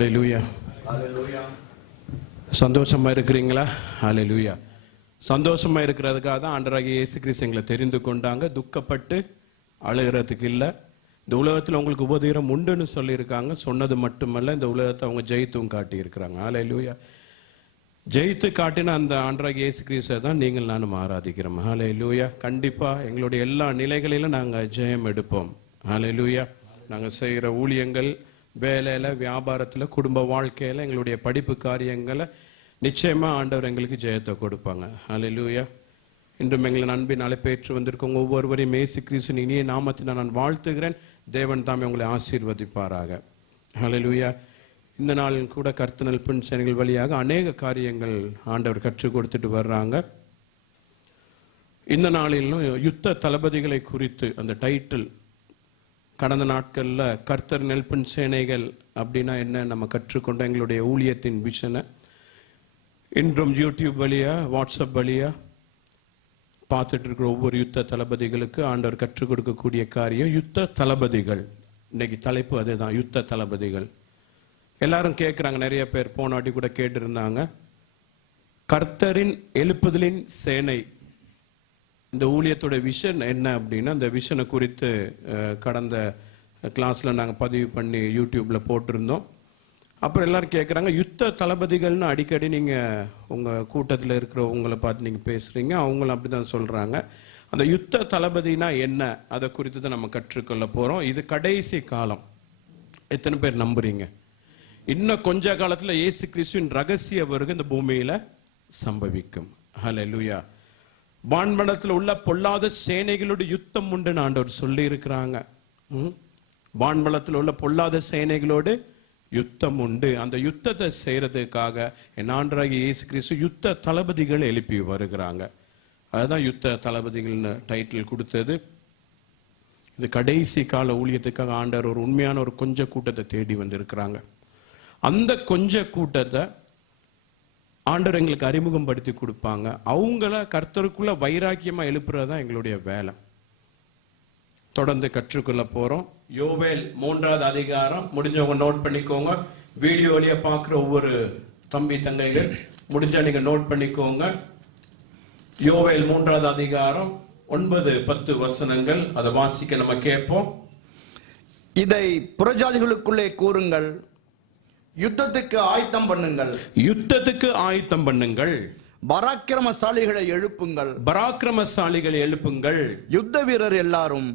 ஹல்லேலூயா. சந்தோஷமா இருக்கிறீங்களா? ஹல்லேலூயா. சந்தோஷமா இருக்கிறதுக்காக தான் ஆண்டவராகிய இயேசு கிறிஸ்து எங்களை தெரிந்து கொண்டாங்க. துக்கப்பட்டு அழுகிறதுக்கு இல்லை. இந்த உலகத்தில் உங்களுக்கு உபதேசம் உண்டுன்னு சொல்லியிருக்காங்க. சொன்னது மட்டுமல்ல, இந்த உலகத்தை அவங்க ஜெயித்தும் காட்டி இருக்கிறாங்க. ஹல்லேலூயா. ஜெயித்து காட்டின அந்த ஆண்டவராகிய இயேசு கிறிஸ்துவை தான் நீங்கள் நானும் ஆராதிக்கிறோம். ஹல்லேலூயா. கண்டிப்பா எங்களுடைய எல்லா நிலைகளிலும் நாங்கள் ஜெயம் எடுப்போம். ஹல்லேலூயா. நாங்கள் செய்கிற ஊழியங்கள், வேலையில, வியாபாரத்துல, குடும்ப வாழ்க்கையில, எங்களுடைய படிப்பு காரியங்களை நிச்சயமா ஆண்டவர் எங்களுக்கு ஜெயத்தை கொடுப்பாங்க. ஹல்லேலூயா. இன்றும் எங்களை அன்பின் அழைப்பேற்று வந்திருக்கோங்க ஒவ்வொருவரையும் இயேசு கிறிஸ்துவின் இனிய நாமத்தில் நான் வாழ்த்துகிறேன். தேவன் தாமே உங்களை ஆசீர்வதிப்பாராக. ஹல்லேலூயா. இந்த நாளில் கூட கர்த்தனல் பின் சேனைகள் வழியாக அநேக காரியங்கள் ஆண்டவர் கற்றுக் கொடுத்துட்டு வர்றாங்க. இந்த நாளிலும் யுத்த தளபதிகளை குறித்து அந்த டைட்டில், கடந்த நாட்களில் கர்த்தர் நெல்பின் சேனைகள் அப்படின்னா என்ன நம்ம கற்றுக்கொண்ட எங்களுடைய ஊழியத்தின் விஷனை இன்றும் யூடியூப் வழியா, வாட்ஸ்அப் வழியா பார்த்துட்டு இருக்கிற ஒவ்வொரு யுத்த தளபதிகளுக்கு ஆண்டவர் கற்றுக் கொடுக்கக்கூடிய காரியம் யுத்த தளபதிகள். இன்னைக்கு தலைப்பு அதுதான், யுத்த தளபதிகள். எல்லாரும் கேட்குறாங்க, நிறைய பேர் போனாட்டி கூட கேட்டிருந்தாங்க, கர்த்தரின் எழுப்புதலின் சேனை இந்த ஊழியத்தோட விஷன் என்ன அப்படின்னா, அந்த விஷனை குறித்து கடந்த கிளாஸில் நாங்கள் பதிவு பண்ணி யூடியூப்பில் போட்டிருந்தோம். அப்புறம் எல்லாரும் கேட்குறாங்க, யுத்த தளபதிகள்னு அடிக்கடி நீங்கள் உங்கள் கூட்டத்தில் இருக்கிற உங்களை பார்த்து நீங்கள் பேசுகிறீங்க, அவங்களும் அப்படி தான் சொல்கிறாங்க. அந்த யுத்த தளபதினா என்ன, அதை குறித்து தான் நம்ம கற்றுக்கொள்ள போகிறோம். இது கடைசி காலம். எத்தனை பேர் நம்புறீங்க? இன்னும் கொஞ்ச காலத்தில் இயேசு கிறிஸ்துவின் ரகசிய வருகை இந்த பூமியில் சம்பவிக்கும். ஹல்லேலூயா. வான்மண்டலத்தில் உள்ள பொல்லாத சேனைகளோடு யுத்தம் உண்டுன்னு ஆண்டவர் சொல்லி இருக்கிறாங்க. வான்மண்டலத்தில் உள்ள பொல்லாத சேனைகளோடு யுத்தம் உண்டு. அந்த யுத்தத்தை செய்யறதுக்காக என் ஆண்டவராகிய இயேசு கிறிஸ்து யுத்த தளபதிகள் எழுப்பி வருகிறாங்க. அதுதான் யுத்த தளபதிகள்னு டைட்டில் கொடுத்தது. இது கடைசி கால ஊழியத்துக்காக ஆண்டவர் ஒரு உண்மையான ஒரு கொஞ்ச கூட்டத்தை தேடி வந்திருக்கிறாங்க. அந்த கொஞ்ச கூட்டத்தை ஆண்டவர் எங்களுக்கு அறிமுகம் படுத்தி கொடுப்பாங்க. அவங்கள கர்த்தருக்குள்ள வைராக்கியமா எழுப்புறதுதான் எங்களுடைய வேலை. தொடர்ந்து கற்றுக்கொள்ள போறோம். யோவேல் 3வது அதிகாரம், முடிஞ்சவங்க நோட் பண்ணிக்கோங்க. வீடியோ வழியா பார்க்குற ஒவ்வொரு தம்பி தங்கைகள் முடிஞ்சா நீங்க நோட் பண்ணிக்கோங்க. யோவேல் 3வது அதிகாரம் 9-10 வசனங்கள், அதை வாசிக்க நம்ம கேட்போம். இதை புறஜாதிகளுக்குள்ளே கூறுங்கள், யுத்தத்துக்கு ஆயத்தம் பண்ணுங்கள், யுத்தத்துக்கு ஆயத்தம் பண்ணுங்கள், பராக்கிரமசாலிகளை எழுப்புங்கள், பராக்கிரமசாலிகளை எழுப்புங்கள், யுத்த வீரர் எல்லாரும்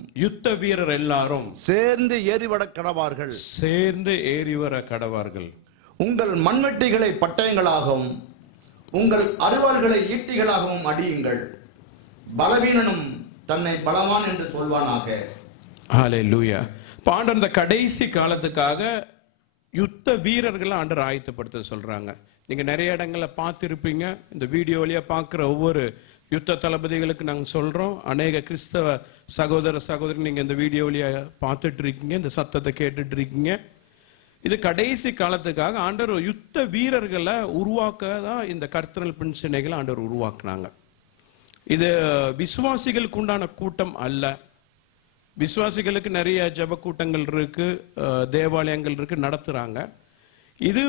சேர்ந்து ஏறிவட கடவார்கள், சேர்ந்து ஏறிவர கடவார்கள். உங்கள் மண்வெட்டிகளை பட்டயங்களாகவும் உங்கள் அரிவாள்களை ஈட்டிகளாகவும் அடியுங்கள், பலவீனனும் தன்னை பலவான் என்று சொல்வானாக. ஹல்லேலூயா. ஆண்டவர் இந்த கடைசி காலத்துக்காக யுத்த வீரர்களை ஆண்டவர் ஆயத்தப்படுத்த சொல்றாங்க. நீங்க நிறைய இடங்களை பார்த்துருப்பீங்க. இந்த வீடியோ வழியா பார்க்குற ஒவ்வொரு யுத்த தளபதிகளுக்கு நாங்கள் சொல்றோம். அநேக கிறிஸ்தவ சகோதர சகோதரி நீங்க இந்த வீடியோ வழியா பார்த்துட்டு இருக்கீங்க, இந்த சத்தத்தை கேட்டுட்டு இருக்கீங்க. இது கடைசி காலத்துக்காக ஆண்டவர் யுத்த வீரர்களை உருவாக்க தான் இந்த கர்த்தரல் பின் சேனைகளை ஆண்டவர் உருவாக்குனாங்க. இது விசுவாசிகளுக்கு உண்டான கூட்டம் அல்ல. விசுவாசிகளுக்கு நிறைய ஜப கூட்டங்கள் இருக்கு, தேவாலயங்கள் இருக்கு, நடத்துறாங்க. இது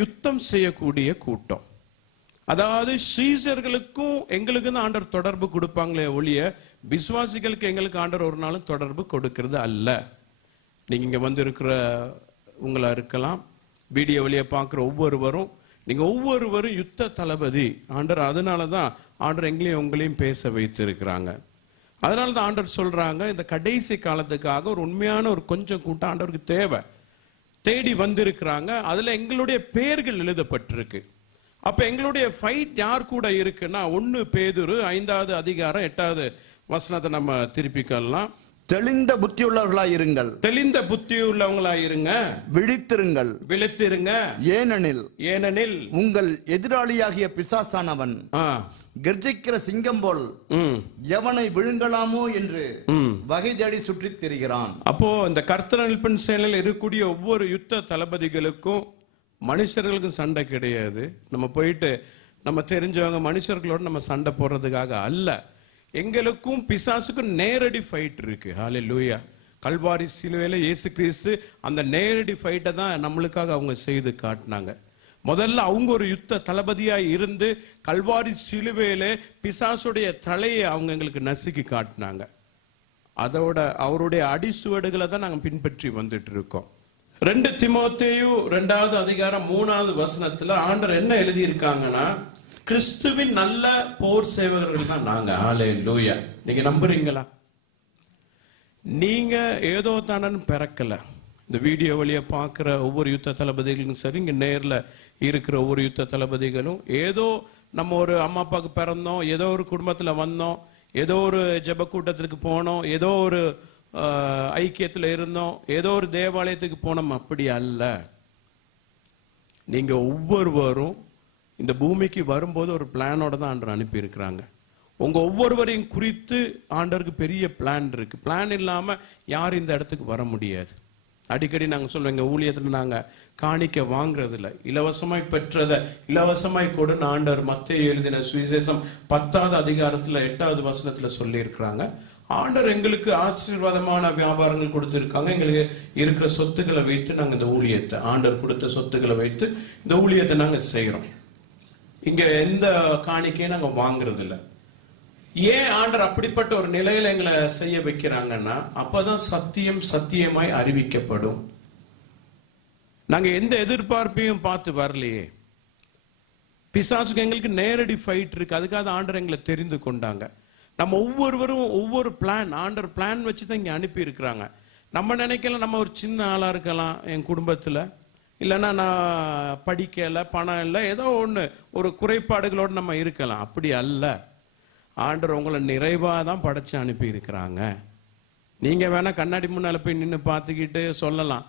யுத்தம் செய்யக்கூடிய கூட்டம். அதாவது சீசர்களுக்கும் எங்களுக்கு தான் ஆண்டவர் தொடர்பு கொடுப்பாங்களே ஒழிய விசுவாசிகளுக்கு எங்களுக்கு ஆண்டவர் ஒரு நாளும் தொடர்பு கொடுக்கிறது அல்ல. நீங்க இங்க இருக்கிற உங்களா இருக்கலாம், வீடியோ வழியா பார்க்குற ஒவ்வொருவரும், நீங்க ஒவ்வொருவரும் யுத்த தளபதி. ஆண்டவர் அதனாலதான் ஆண்டவர் எங்களையும் உங்களையும் பேச வைத்து இருக்கிறாங்க. அதனாலதான் ஆண்டவர் சொல்றாங்க, இந்த கடைசி காலத்துக்காக ஒரு உண்மையான ஒரு கொஞ்சம் கூட்டம் ஆண்டவருக்கு தேவை. தேடி வந்திருக்கிறாங்க. அதுல எங்களுடைய பெயர்கள் எழுதப்பட்டிருக்கு. அப்ப எங்களுடைய ஃபைட் யார் கூட இருக்குன்னா, 1 பேதுரு 5வது அதிகாரம் 8வது வசனத்தை நம்ம திருப்பிக்கலாம். தெளிந்த புத்தியுள்ளவர்களாய் இருங்கள், தெளிந்த புத்தியுள்ளவங்களாய் இருங்க, விழித்திருங்க, ஏனெனில் உங்கள் எதிராளியாகிய பிசாசானவன் கர்ஜிக்கிற சிங்கம் போல் எவனை விழுங்கலாமோ என்று வகை தேடி சுற்றி திரிகிறான். அப்போ இந்த கர்த்தரல் பின் சேனையில் இருக்கக்கூடிய ஒவ்வொரு யுத்த தளபதிகளுக்கும் மனுஷர்களுக்கும் சண்டை கிடையாது. நம்ம போயிட்டு நம்ம தெரிஞ்சவங்க மனுஷர்களோட நம்ம சண்டை போடுறதுக்காக அல்ல. எங்களுக்கும் பிசாசுக்கும் நேரடி ஃபைட் இருக்கு. ஹல்லேலூயா. கல்வாரி சிலுவையில இயேசு கிறிஸ்து அந்த நேரடி ஃபைட்டை தான் நம்மளுக்காக அவங்க செய்து காட்டினாங்க. முதல்ல அவங்க ஒரு யுத்த தளபதியாய் இருந்து கல்வாரி சிலுவையில பிசாசுடைய தலையை அவங்க எங்களுக்கு நசுக்கி காட்டினாங்க. அதோட அவருடைய அடிசுவடுகளை தான் நாங்க பின்பற்றி வந்துட்டு இருக்கோம். 2 தீமோத்தேயு 2வது அதிகாரம் 3வது வசனத்துல ஆண்டவர் என்ன எழுதி இருக்காங்கன்னா, கிறிஸ்துவின் நல்ல போர் சேவகர்கள் தான் நாங்க. ஹல்லேலூயா. நீங்க நம்புறீங்களா? நீங்க ஏதோ தானன்னு பிறக்கல. இந்த வீடியோ வழியா பார்க்கிற ஒவ்வொரு யுத்த தளபதிகளும் சரி, இங்க நேர்ல இருக்கிற ஒவ்வொரு யுத்த தளபதிகளும் ஏதோ நம்ம ஒரு அம்மா அப்பாவுக்கு பிறந்தோம், ஏதோ ஒரு குடும்பத்துல வந்தோம், ஏதோ ஒரு ஜெப கூட்டத்திற்கு போனோம், ஏதோ ஒரு ஐக்கியத்துல இருந்தோம், ஏதோ ஒரு தேவாலயத்துக்கு போனோம். அப்படி அல்ல. நீங்க ஒவ்வொருவரும் இந்த பூமிக்கு வரும்போது ஒரு பிளானோட தான் ஆண்டவர் அனுப்பி இருக்கிறாங்க. உங்க ஒவ்வொருவரையும் குறித்து ஆண்டவருக்கு பெரிய பிளான் இருக்கு. பிளான் இல்லாம யாரும் இந்த இடத்துக்கு வர முடியாது. அடிக்கடி நாங்க சொல்லுவோம், எங்க ஊழியத்துல நாங்க காணிக்க வாங்குறது இல்ல, இலவசமாய் பெற்றதை இலவசமாய் கொடுன்னு ஆண்டவர் மத்தேயு எழுதின சுவிசேஷம் 10வது அதிகாரத்துல 8வது வசனத்துல சொல்லி இருக்கிறாங்க. ஆண்டவர் எங்களுக்கு ஆசீர்வாதமான வியாபாரங்கள் கொடுத்திருக்காங்க. எங்களுக்கு இருக்கிற சொத்துக்களை வைத்து நாங்க இந்த ஊழியத்தை, ஆண்டவர் கொடுத்த சொத்துக்களை வைத்து இந்த ஊழியத்தை நாங்க செய்யறோம். இங்க எந்த காணிக்கையும் நாங்க வாங்குறது இல்ல. ஏன் ஆண்டவர் அப்படிப்பட்ட ஒரு நிலையில எங்களை செய்ய வைக்கிறாங்கன்னா, அப்பதான் சத்தியம் சத்தியமாய் அறிவிக்கப்படும். நாங்க எந்த எதிர்பார்ப்பையும் பார்த்து வரலையே. பிசாசுக்கு எங்களுக்கு நேரடி ஃபைட் இருக்கு. அதுக்காக ஆண்டவர் எங்களை தெரிந்து கொண்டாங்க. நம்ம ஒவ்வொருவரும் ஒவ்வொரு பிளான், ஆண்டவர் பிளான் வச்சுதான் இங்க அனுப்பி இருக்கிறாங்க. நம்ம நினைக்கலாம் நம்ம ஒரு சின்ன ஆளா இருக்கலாம் என் குடும்பத்துல, இல்லைன்னா நான் படிக்கல, பணம் இல்லை, ஏதோ ஒண்ணு ஒரு குறைபாடுகளோடு நம்ம இருக்கலாம். அப்படி அல்ல. ஆண்டவர் உங்களை நிறைவா தான் படைச்சு அனுப்பி இருக்கிறாங்க. நீங்க வேணா கண்ணாடி முன்னால போய் நின்று பார்த்துக்கிட்டு சொல்லலாம்,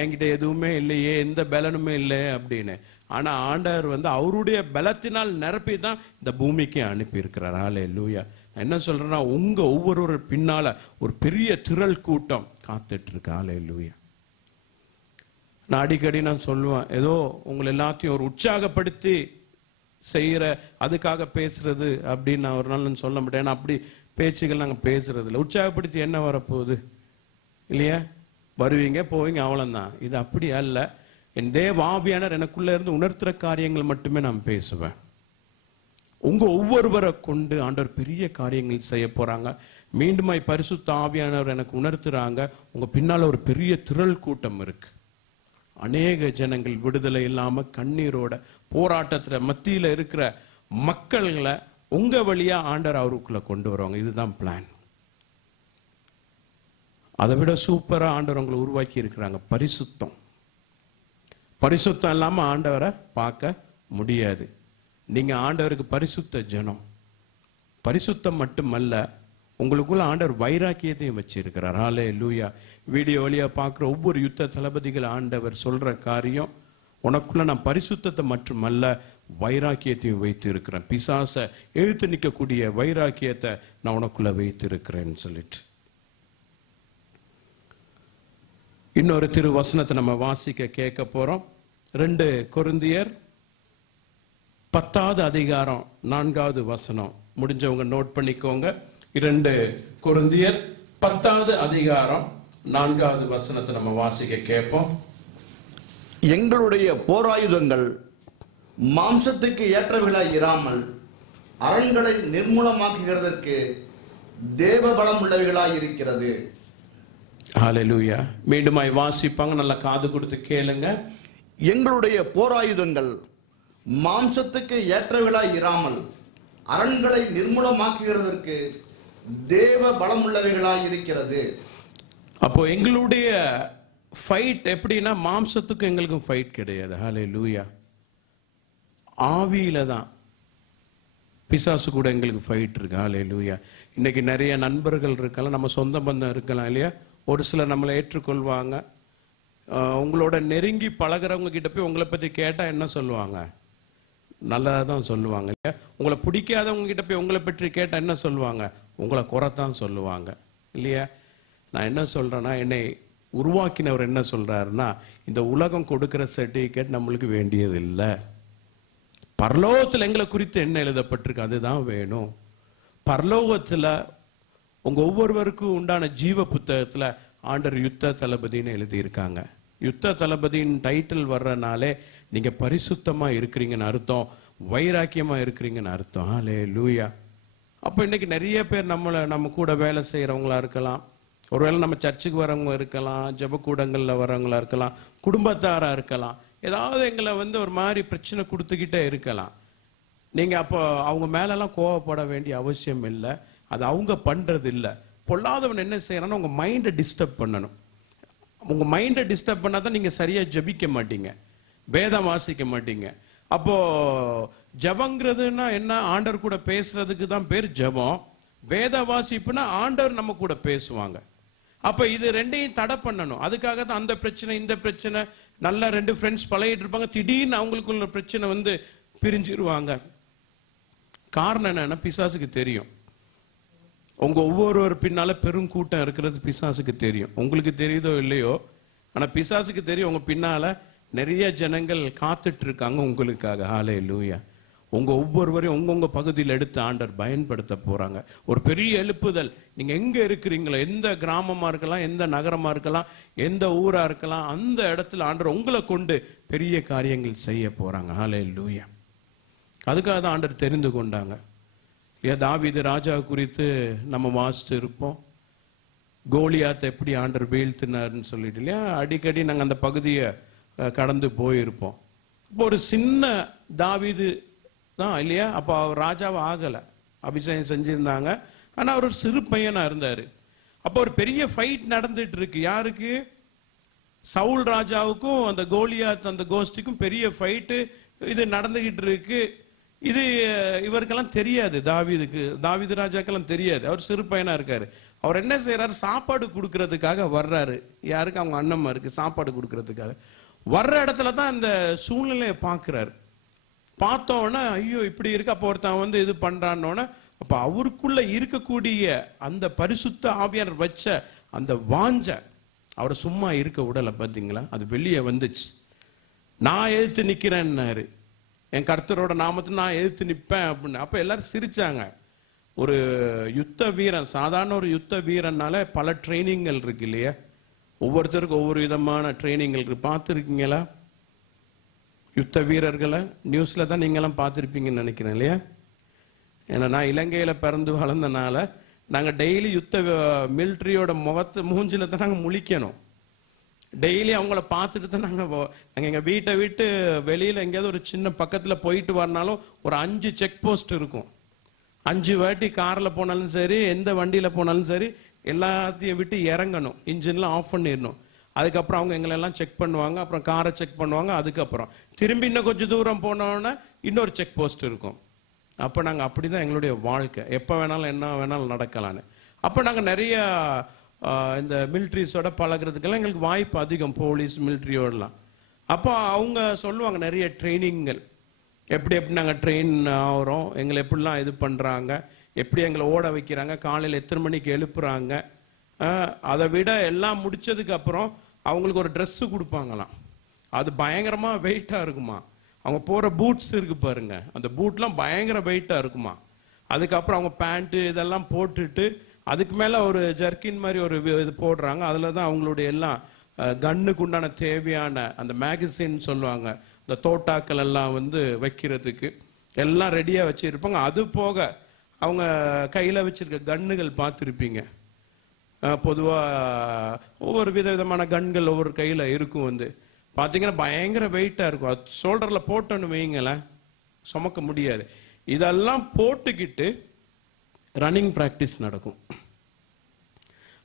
என்கிட்ட எதுவுமே இல்லையே, எந்த பலனுமே இல்லை அப்படின்னு. ஆனா ஆண்டவர் அவருடைய பலத்தினால் நிரப்பி தான் இந்த பூமிக்கு அனுப்பி இருக்கிறார். ஹல்லேலூயா. நான் என்ன சொல்றேன்னா, உங்க ஒவ்வொரு பின்னால ஒரு பெரிய திரள் கூட்டம் காத்துட்டு இருக்கு. ஹல்லேலூயா. நான் அடிக்கடி சொல்லுவேன், ஏதோ உங்களை எல்லாத்தையும் ஒரு உற்சாகப்படுத்தி செய்யற அதுக்காக பேசுறது அப்படின்னு நான் ஒரு நாள் சொல்ல மாட்டேன். ஏன்னா அப்படி பேச்சுகள் நாங்க பேசுறது இல்லை. உற்சாகப்படுத்தி என்ன வரப்போகுது இல்லையா? வருவீங்க போவீங்க, அவ்வளவுதான். இது அப்படி அல்ல. என் தேவ ஆவியானவர் எனக்குள்ள இருந்து உணர்த்துற காரியங்கள் மட்டுமே நான் பேசுவேன். உங்க ஒவ்வொருவரை கொண்டு ஆண்டவர் பெரிய காரியங்கள் செய்ய போறாங்க. மீண்டுமாய் பரிசுத்த ஆவியானவர் எனக்கு உணர்த்துறாங்க, உங்க பின்னால ஒரு பெரிய திரள் கூட்டம் இருக்கு. அநேக ஜனங்கள் விடுதலை இல்லாம கண்ணீரோட போராட்டத்துல மத்தியில இருக்கிற மக்களை உங்க வழியா ஆண்டவர் அவருக்குள்ள கொண்டு வருவாங்க. இதுதான் பிளான். அதை விட சூப்பரா ஆண்டவர் உங்களை உருவாக்கி இருக்கிறாங்க. பரிசுத்தம். பரிசுத்தம் இல்லாம ஆண்டவரை பார்க்க முடியாது. நீங்க ஆண்டவருக்கு பரிசுத்த ஜனம். பரிசுத்தம் மட்டுமல்ல, உங்களுக்குள்ள ஆண்டவர் வைராக்கியத்தையும் வச்சிருக்கிறார். ஹல்லேலூயா. வீடியோ வழியா பார்க்குற ஒவ்வொரு யுத்த தளபதிகள் ஆண்டவர் சொல்ற காரியம், உனக்குள்ள நான் பரிசுத்தத்தை மட்டுமல்ல வைராக்கியத்தையும் வைத்து இருக்கிறேன். பிசாச எழுத்து நிற்கக்கூடிய வைராக்கியத்தை நான் உனக்குள்ள வைத்து இருக்கிறேன்னு சொல்லிட்டு இன்னொரு திருவசனத்தை நம்ம வாசிக்க கேட்க போறோம். 2 கொரிந்தியர் 10வது அதிகாரம் 4வது வசனம். முடிஞ்சவங்க நோட் பண்ணிக்கோங்க. 2 கொரிந்தியர் 10வது அதிகாரம் 4வது வசனத்தை நம்ம வாசிக்க கேட்போம். எங்களுடைய போராயுதங்கள் மாம்சத்துக்கு ஏற்றவைகளாய் இராமல் அரண்களை நிர்மூலமாக்குகிறதற்கு தேவ பலம் உள்ளவைகளாய் இருக்கிறது. ஹல்லேலூயா. மீண்டுமாய் வாசிப்பாங்க, நல்லா காது கொடுத்து கேளுங்க. எங்களுடைய போராயுதங்கள் மாம்சத்துக்கு ஏற்றவைகளாய் இராமல் அரண்களை நிர்மூலமாக்குகிறதற்கு தேவ பலம் உள்ளவைகளாய் இருக்கிறது. அப்போ எங்களுடைய ஃபைட் எப்படின்னா, மாம்சத்துக்கு எங்களுக்கும் ஃபைட் கிடையாது. ஹல்லேலூயா. ஆவியில தான் பிசாசு கூட எங்களுக்கு ஃபைட் இருக்கு. ஹல்லேலூயா. இன்னைக்கு நிறைய நண்பர்கள் இருக்கலாம், நம்ம சொந்த பந்தம் இருக்கலாம் இல்லையா? ஒரு சிலர் நம்மளை ஏற்றுக்கொள்வாங்க. உங்களோட நெருங்கி பழகிறவங்க கிட்ட போய் உங்களை பத்தி கேட்டா என்ன சொல்லுவாங்க? நல்லதா தான் சொல்லுவாங்க இல்லையா? உங்களை பிடிக்காதவங்க கிட்ட போய் உங்களை பற்றி கேட்டா என்ன சொல்லுவாங்க? உங்களை குறைத்தான் சொல்லுவாங்க இல்லையா? நான் என்ன சொல்றேன்னா, என்னை உருவாக்கினவர் என்ன சொல்றாருன்னா, இந்த உலகம் கொடுக்கிற சர்டிபிகேட் நம்மளுக்கு வேண்டியது இல்லை. பரலோகத்தில் எங்களை குறித்து என்ன எழுதப்பட்டிருக்கு அதுதான் வேணும். பரலோகத்துல உங்க ஒவ்வொருவருக்கும் உண்டான ஜீவ புத்தகத்துல ஆண்டவர் யுத்த தளபதின்னு எழுதியிருக்காங்க. யுத்த தளபதியின் டைட்டில் வர்றனாலே நீங்க பரிசுத்தமா இருக்கிறீங்கன்னு அர்த்தம், வைராக்கியமா இருக்கிறீங்கன்னு அர்த்தம். ஹல்லேலூயா. அப்போ இன்னைக்கு நிறைய பேர் நம்ம கூட வேலை செய்யறவங்களா இருக்கலாம், ஒருவேளை நம்ம சர்ச்சுக்கு வரவங்க இருக்கலாம், ஜெபக்கூடங்கள்ல வரவங்களா இருக்கலாம், குடும்பத்தாரா இருக்கலாம். ஏதாவது எங்களை ஒரு மாதிரி பிரச்சனை கொடுத்துக்கிட்டே இருக்கலாம். நீங்க அப்போ அவங்க மேலெல்லாம் கோவப்பட வேண்டிய அவசியம் இல்லை. அது அவங்க பண்றது இல்லை. பொல்லாதவன் என்ன செய்யறான்னு உங்க மைண்டை டிஸ்டர்ப் பண்ணணும். உங்க மைண்டை டிஸ்டர்ப் பண்ணாதான் நீங்க சரியா ஜெபிக்க மாட்டீங்க, வேதம் வாசிக்க மாட்டீங்க. அப்போ ஜபங்கிறதுனா என்ன? ஆண்டவர் கூட பேசுறதுக்கு தான் பேர் ஜபம். வேத வாசிப்புனா ஆண்டவர் நம்ம கூட பேசுவாங்க. அப்ப இது ரெண்டையும் தடை பண்ணணும். அதுக்காக தான் அந்த பிரச்சனை இந்த பிரச்சனை. நல்லா 2 ஃப்ரெண்ட்ஸ் பழகிட்டு இருப்பாங்க, திடீர்னு அவங்களுக்குள்ள பிரச்சனை பிரிஞ்சிருவாங்க. காரணம் என்னன்னா, பிசாசுக்கு தெரியும். உங்க ஒவ்வொருவர் பின்னால பெரும் கூட்டம் இருக்கிறது பிசாசுக்கு தெரியும். உங்களுக்கு தெரியுதோ இல்லையோ, ஆனா பிசாசுக்கு தெரியும் உங்க பின்னால நிறைய ஜனங்கள் காத்துட்டு இருக்காங்க உங்களுக்காக. ஹல்லேலூயா. உங்க ஒவ்வொருவரையும் உங்க பகுதியில் எடுத்து ஆண்டவர் பயன்படுத்த போறாங்க. ஒரு பெரிய எழுப்புதல். நீங்க எங்க இருக்கிறீங்களோ, எந்த கிராமமா இருக்கலாம், எந்த நகரமா இருக்கலாம், எந்த ஊரா இருக்கலாம், அந்த இடத்துல ஆண்டவர் உங்களை கொண்டு பெரிய காரியங்கள் செய்ய போறாங்க. ஹல்லேலூயா. அதுக்காக தான் ஆண்டவர் தெரிந்து கொண்டாங்க. தாவீது ராஜா குறித்து நம்ம வாசிச்சு இருப்போம். கோலியாத்தை எப்படி ஆண்டவர் வீழ்த்தினார்னு சொல்லிட்டு இல்லையா, அடிக்கடி நாங்கள் அந்த பகுதியை கடந்து போயிருப்போம். இப்போ ஒரு சின்ன தாவீது தான் இல்லையா, அப்போ அவர் ராஜாவை ஆகலை, அபிஷேகம் செஞ்சிருந்தாங்க. ஆனால் அவர் ஒரு சிறு பையனா இருந்தார். அப்போ ஒரு பெரிய ஃபைட் நடந்துட்டு இருக்கு. யாருக்கு? சவுல் ராஜாவுக்கும் அந்த கோலியாத் அந்த கோஷ்டிக்கும் பெரிய ஃபைட்டு இது நடந்துகிட்டு இருக்கு. இது இவருக்கெல்லாம் தெரியாது, தாவீது ராஜாக்கெல்லாம் தெரியாது. அவர் சிறு பையனா இருக்காரு. அவர் என்ன செய்யறாரு? சாப்பாடு கொடுக்கறதுக்காக வர்றாரு. யாருக்கு? அவங்க அண்ணம்மாருக்கு சாப்பாடு கொடுக்கறதுக்காக வர்ற இடத்துல தான் இந்த சூழ்நிலையை பார்க்கிறாரு. பார்த்தோன்னா ஐயோ இப்படி இருக்கு. அப்போ ஒருத்தன் இது பண்றான்னோன்னா, அப்ப அவருக்குள்ள இருக்கக்கூடிய அந்த பரிசுத்த ஆவியானவர் வச்ச அந்த வாஞ்ச அவரை சும்மா இருக்க விடல. பார்த்தீங்களா? அது வெளியே வந்துச்சு. நான் எதிர்த்து நிக்கிறேன்னாரு, என் கர்த்தரோட நாமத்தை நான் எதிர்த்து நிற்பேன் அப்படின்னு. அப்ப எல்லாரும் சிரிச்சாங்க. ஒரு யுத்த வீரன், சாதாரண ஒரு யுத்த வீரன்னால பல ட்ரைனிங்கள் இருக்கு இல்லையா, ஒவ்வொருத்தருக்கும் ஒவ்வொரு விதமான ட்ரைனிங்கள் இருக்கு. பார்த்துருக்கீங்களா யுத்த வீரர்களை? நியூஸ்ல தான் நீங்களாம் பார்த்துருப்பீங்கன்னு நினைக்கிறேன் இல்லையா. ஏன்னா நான் இலங்கையில பிறந்து வளர்ந்தனால நாங்கள் டெய்லி யுத்த மிலிட்ரியோட மூஞ்சில தான் நாங்கள் முழிக்கணும். டெய்லி அவங்கள பார்த்துட்டு தான் நாங்கள் எங்கள் வீட்டை விட்டு வெளியில் எங்கேயாவது ஒரு சின்ன பக்கத்தில் போயிட்டு வரனாலும் ஒரு 5 செக் போஸ்ட் இருக்கும். 5 வாட்டி காரில் போனாலும் சரி, எந்த வண்டியில் போனாலும் சரி, எல்லாத்தையும் விட்டு இறங்கணும், இன்ஜின்லாம் ஆஃப் பண்ணிடணும். அதுக்கப்புறம் அவங்க எங்களெல்லாம் செக் பண்ணுவாங்க, அப்புறம் காரை செக் பண்ணுவாங்க. அதுக்கப்புறம் திரும்பி இன்னும் கொஞ்சம் தூரம் போனோன்னா இன்னொரு செக் போஸ்ட் இருக்கும். அப்போ நாங்கள் அப்படி தான் எங்களுடைய வாழ்க்கை, எப்போ வேணாலும் என்ன வேணாலும் நடக்கலான்னு. அப்போ நாங்கள் நிறைய இந்த மிலிட்ரிஸோட பழகிறதுக்கெல்லாம் எங்களுக்கு வாய்ப்பு அதிகம், போலீஸ் மிலிட்ரியோடலாம். அப்போ அவங்க சொல்லுவாங்க நிறைய ட்ரைனிங்கள், எப்படி நாங்கள் ட்ரெயின் ஆகிறோம், எங்களை எப்படிலாம் இது பண்ணுறாங்க, எப்படி எங்களை ஓட வைக்கிறாங்க, காலையில் எத்தனை மணிக்கு எழுப்புறாங்க. அதை விட எல்லாம் முடிச்சதுக்கு அப்புறம் அவங்களுக்கு ஒரு ட்ரெஸ்ஸு கொடுப்பாங்களாம். அது பயங்கரமாக வெயிட்டாக இருக்குமா. அவங்க போகிற பூட்ஸ் இருக்கு பாருங்க, அந்த பூட்லாம் பயங்கர வெயிட்டாக இருக்குமா. அதுக்கப்புறம் அவங்க பேண்ட்டு இதெல்லாம் போட்டுட்டு அதுக்கு மேலே ஒரு ஜர்க்கின் மாதிரி ஒரு இது போடுறாங்க. அதில் தான் அவங்களுடைய எல்லாம் கன்னுக்கு உண்டான தேவையான அந்த மேகசின் சொல்லுவாங்க, இந்த தோட்டாக்கள் எல்லாம் வைக்கிறதுக்கு எல்லாம் ரெடியாக வச்சுருப்பாங்க. அது போக அவங்க கையில் வச்சிருக்க கன்னுகள் பார்த்துருப்பீங்க. பொதுவாக ஒவ்வொரு விதமான கன்கள் ஒவ்வொரு கையில் இருக்கும். பார்த்தீங்கன்னா பயங்கர வெயிட்டாக இருக்கும். அது ஷோல்டரில் போட்டோன்னு வைங்களேன், சுமக்க முடியாது. இதெல்லாம் போட்டுக்கிட்டு ரன்னிங் ப்ராக்டிஸ் நடக்கும்.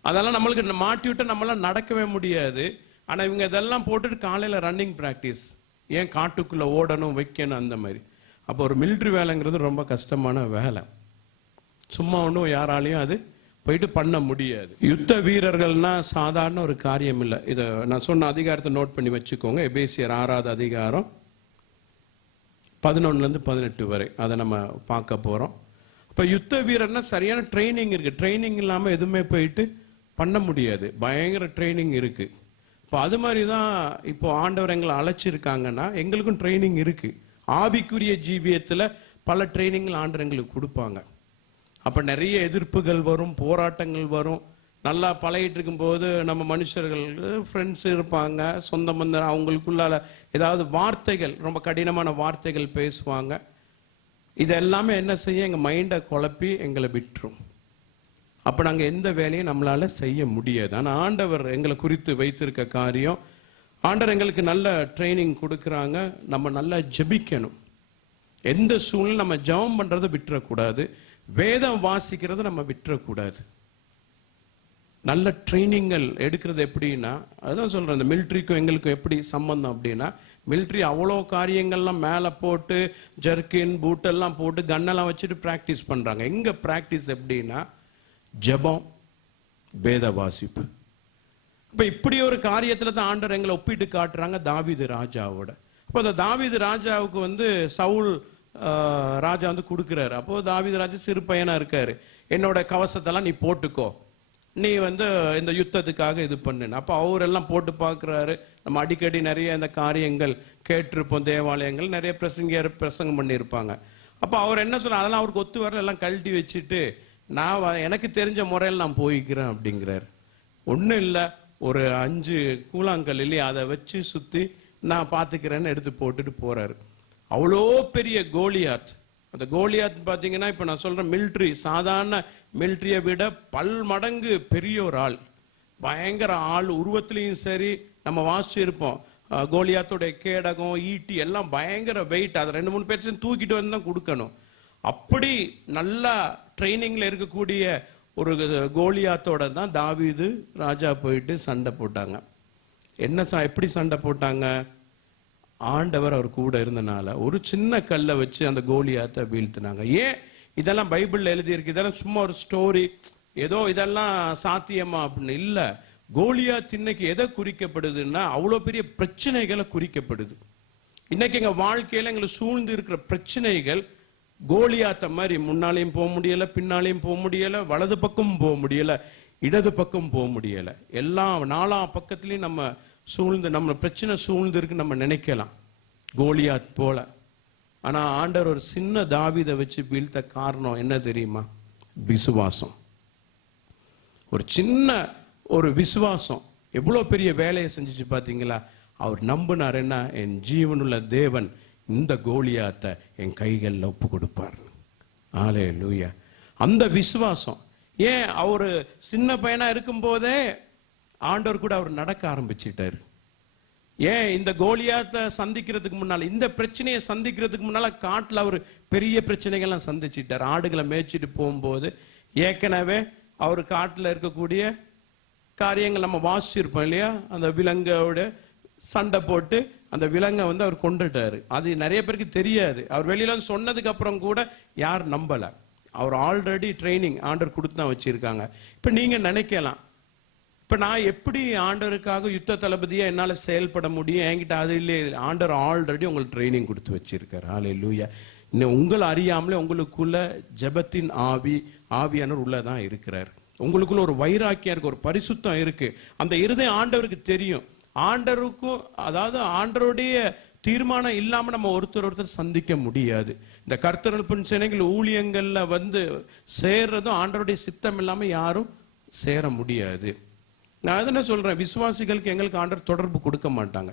அதெல்லாம் நம்மளுக்கு மாட்டி விட்டு நம்மளாம் நடக்கவே முடியாது. ஆனால் இவங்க இதெல்லாம் போட்டுட்டு காலையில் ரன்னிங் ப்ராக்டிஸ், ஏன் காட்டுக்குள்ளே ஓடணும் வைக்கணும் அந்த மாதிரி. அப்போ ஒரு மிலிட்ரி வேலைங்கிறது ரொம்ப கஷ்டமான வேலை, சும்மா ஒன்றும் யாராலையும் அது போயிட்டு பண்ண முடியாது. யுத்த வீரர்கள்னா சாதாரண ஒரு காரியம் இல்லை. இதை நான் சொன்ன அதிகாரத்தை நோட் பண்ணி வச்சுக்கோங்க. எபேசியர் 6வது அதிகாரம் 11 to 18 வரை அதை நம்ம பார்க்க போகிறோம். இப்போ யுத்த வீரர்னா சரியான ட்ரைனிங் இருக்குது. ட்ரைனிங் இல்லாமல் எதுவுமே போயிட்டு பண்ண முடியாது, பயங்கர ட்ரைனிங் இருக்குது. இப்போ அது மாதிரி தான் இப்போ ஆண்டவர் எங்களை அழைச்சிருக்காங்கன்னா எங்களுக்கும் ட்ரைனிங் இருக்குது. ஆவிக்குரிய ஜீவியத்தில் பல ட்ரைனிங்கள் ஆண்டவர் எங்களுக்கு கொடுப்பாங்க. அப்ப நிறைய எதிர்ப்புகள் வரும், போராட்டங்கள் வரும். நல்லா பழகிட்டு இருக்கும்போது நம்ம மனுஷர்கள் ஃப்ரெண்ட்ஸ் இருப்பாங்க, சொந்த பந்தம், அவங்களுக்குள்ளால ஏதாவது வார்த்தைகள், ரொம்ப கடினமான வார்த்தைகள் பேசுவாங்க. இது எல்லாமே என்ன செய்ய, எங்க மைண்டை குழப்பி எங்களை விட்டுரும். அப்ப நாங்க எந்த வேலையும் நம்மளால செய்ய முடியாது. ஆனா ஆண்டவர் எங்களை குறித்து வைத்திருக்க காரியம், ஆண்டவர் எங்களுக்கு நல்ல ட்ரைனிங் கொடுக்குறாங்க. நம்ம நல்லா ஜெபிக்கணும். எந்த சூழ்நிலை நம்ம ஜெபம் பண்றதை விட்டுறக்கூடாது, வேதம் வாசிக்கிறத நம்ம விட்டுறக்கூடாது. நல்ல ட்ரைனிங்கள் எடுக்கிறது எப்படின்னா, அதுதான் சொல்றேன், இந்த மிலிட்ரிக்கும் எங்களுக்கும் எப்படி சம்பந்தம் அப்படின்னா, மிலிட்ரி அவ்வளோ காரியங்கள்லாம் மேலே போட்டு ஜர்க்கின் பூட்டெல்லாம் போட்டு கன்னெல்லாம் வச்சுட்டு ப்ராக்டிஸ் பண்றாங்க. எங்க ப்ராக்டிஸ் எப்படின்னா ஜெபம், வேத வாசிப்பு. இப்ப இப்படி ஒரு காரியத்துல தான் ஆண்டவர் எங்களை ஒப்பிட்டு காட்டுறாங்க தாவீது ராஜாவோட. அப்போ அந்த தாவீது ராஜாவுக்கு வந்து சவுல் ராஜா வந்து கொடுக்குறாரு. அப்போ தாவீது ராஜா சிறு பையனா இருக்காரு. என்னோட கவசத்தெல்லாம் நீ போட்டுக்கோ, நீ வந்து இந்த யுத்தத்துக்காக இது பண்ணுன்னு. அப்போ அவரெல்லாம் போட்டு பார்க்குறாரு. நம்ம அடிக்கடி நிறைய இந்த காரியங்கள் கேட்டிருப்போம், தேவாலயங்கள் நிறைய பிரசங்கம் பண்ணியிருப்பாங்க. அப்போ அவர் என்ன சொல்ற, அதெல்லாம் அவருக்கு ஒத்து வரல, எல்லாம் கழட்டி வச்சுட்டு நான் எனக்கு தெரிஞ்ச முறையில் நான் போய்க்கிறேன் அப்படிங்கிறார். ஒன்றும் இல்லை, ஒரு 5 கூழாங்கல் இல்லையா, அதை வச்சு சுற்றி நான் பார்த்துக்கிறேன்னு எடுத்து போட்டுட்டு போறாரு. அவ்வளோ பெரிய கோலியாத். அந்த கோலியாத் பார்த்தீங்கன்னா, இப்போ நான் சொல்றேன், மிலிட்ரி, சாதாரண மிலிட்ரியை விட பல்மடங்கு பெரிய ஒரு ஆள், பயங்கர ஆள். உருவத்திலையும் சரி, நம்ம வாசிச்சு இருப்போம், கோலியாத்தோடைய கேடகம், ஈட்டி எல்லாம் பயங்கர வெயிட். அதை 2-3 பேர் சேர்ந்து தூக்கிட்டு வந்து தான் கொடுக்கணும். அப்படி நல்லா ட்ரைனிங்ல இருக்கக்கூடிய ஒரு கோலியாத்தோட தான் தாவீது ராஜா போயிட்டு சண்டை போட்டாங்க. என்ன எப்படி சண்டை போட்டாங்க? ஆண்டவர் அவர் கூட இருந்தனால ஒரு சின்ன கல்லை வச்சு அந்த கோலியாத்தை வீழ்த்தினாங்க. ஏன் இதெல்லாம் பைபிள்ல எழுதி இருக்கு? இதெல்லாம் சும்மா ஒரு ஸ்டோரி, ஏதோ இதெல்லாம் சாத்தியமா அப்படின்னு இல்ல. கோலியாத் இன்னைக்கு எதை குறிக்கப்படுதுன்னா, அவ்வளோ பெரிய பிரச்சனைகளை குறிக்கப்படுது. இன்னைக்கு எங்க வாழ்க்கையில எங்களை சூழ்ந்து இருக்கிற பிரச்சனைகள் கோலியாத்த மாதிரி, முன்னாலையும் போக முடியல, பின்னாலையும் போக முடியல, வலது பக்கம் போக முடியல, இடது பக்கம் போக முடியல, எல்லாம் 4 பக்கத்துலயும் நம்ம சூழ்ந்து, நம்ம பிரச்சனை சூழ்ந்து இருக்கு நம்ம நினைக்கலாம் கோலியாத் போல. ஆனா ஆண்டவர் ஒரு சின்ன தாவீதை வச்சு வீழ்த்த காரணம் என்ன தெரியுமா? விசுவாசம். ஒரு சின்ன ஒரு விசுவாசம் எவ்வளவு பெரிய வேலையை செஞ்சுச்சு பாத்தீங்களா? அவர் நம்பினார் என்ன, என் ஜீவனுள்ள தேவன் இந்த கோலியாத்தை என் கைகளில் ஒப்பு கொடுப்பார். ஹல்லேலூயா. அந்த விசுவாசம். ஏன் அவரு சின்ன பையனா இருக்கும் போதே ஆண்டவர் கூட அவர் நடக்க ஆரம்பிச்சிட்டாரு. ஏன் இந்த கோலியாத்தை சந்திக்கிறதுக்கு முன்னால, இந்த பிரச்சனையை சந்திக்கிறதுக்கு முன்னால காட்டுல அவர் பெரிய பிரச்சனைகள்லாம் சந்திச்சிட்டார். ஆடுகளை மேய்ச்சிட்டு போகும்போது ஏற்கனவே அவர் காட்டுல இருக்கக்கூடிய காரியங்கள் நம்ம வாசிச்சிருப்போம் இல்லையா? அந்த விலங்கோட சண்டை போட்டு அந்த விலங்கை வந்து அவர் கொண்டுட்டாரு. அது நிறைய பேருக்கு தெரியாது. அவர் வெளியில வந்து சொன்னதுக்கு அப்புறம் கூட யார் நம்பல. அவர் ஆல்ரெடி ட்ரைனிங் ஆண்டவர் கொடுத்து தான் வச்சிருக்காங்க. இப்ப நீங்க நினைக்கலாம், இப்ப நான் எப்படி ஆண்டவருக்காக யுத்த தளபதியா என்னால செயல்பட முடியும்? என்கிட்ட அது இல்லை. ஆண்டவர் ஆல்ரெடி உங்களுக்கு ட்ரைனிங் கொடுத்து வச்சிருக்காரு. ஹல்லேலூயா. இன்னும் உங்களை அறியாமலே உங்களுக்குள்ள ஜெபத்தின் ஆவியானவர் உள்ளதான் இருக்கிறார். உங்களுக்குள்ள ஒரு வைராக்கியம் இருக்கு, ஒரு பரிசுத்தம் இருக்கு. அந்த இருதயம் ஆண்டவருக்கு தெரியும். ஆண்டவருக்கும், அதாவது ஆண்டவருடைய தீர்மானம் இல்லாம நம்ம ஒருத்தர் சந்திக்க முடியாது. இந்த கர்த்தர் சேனைகள் ஊழியங்கள்ல வந்து சேர்றதும் ஆண்டவருடைய சித்தம் இல்லாம யாரும் சேர முடியாது. நான் என்ன சொல்றேன், விசுவாசிகளுக்கு எங்களுக்கு ஆண்டவர் தொடர்பு கொடுக்க மாட்டாங்க.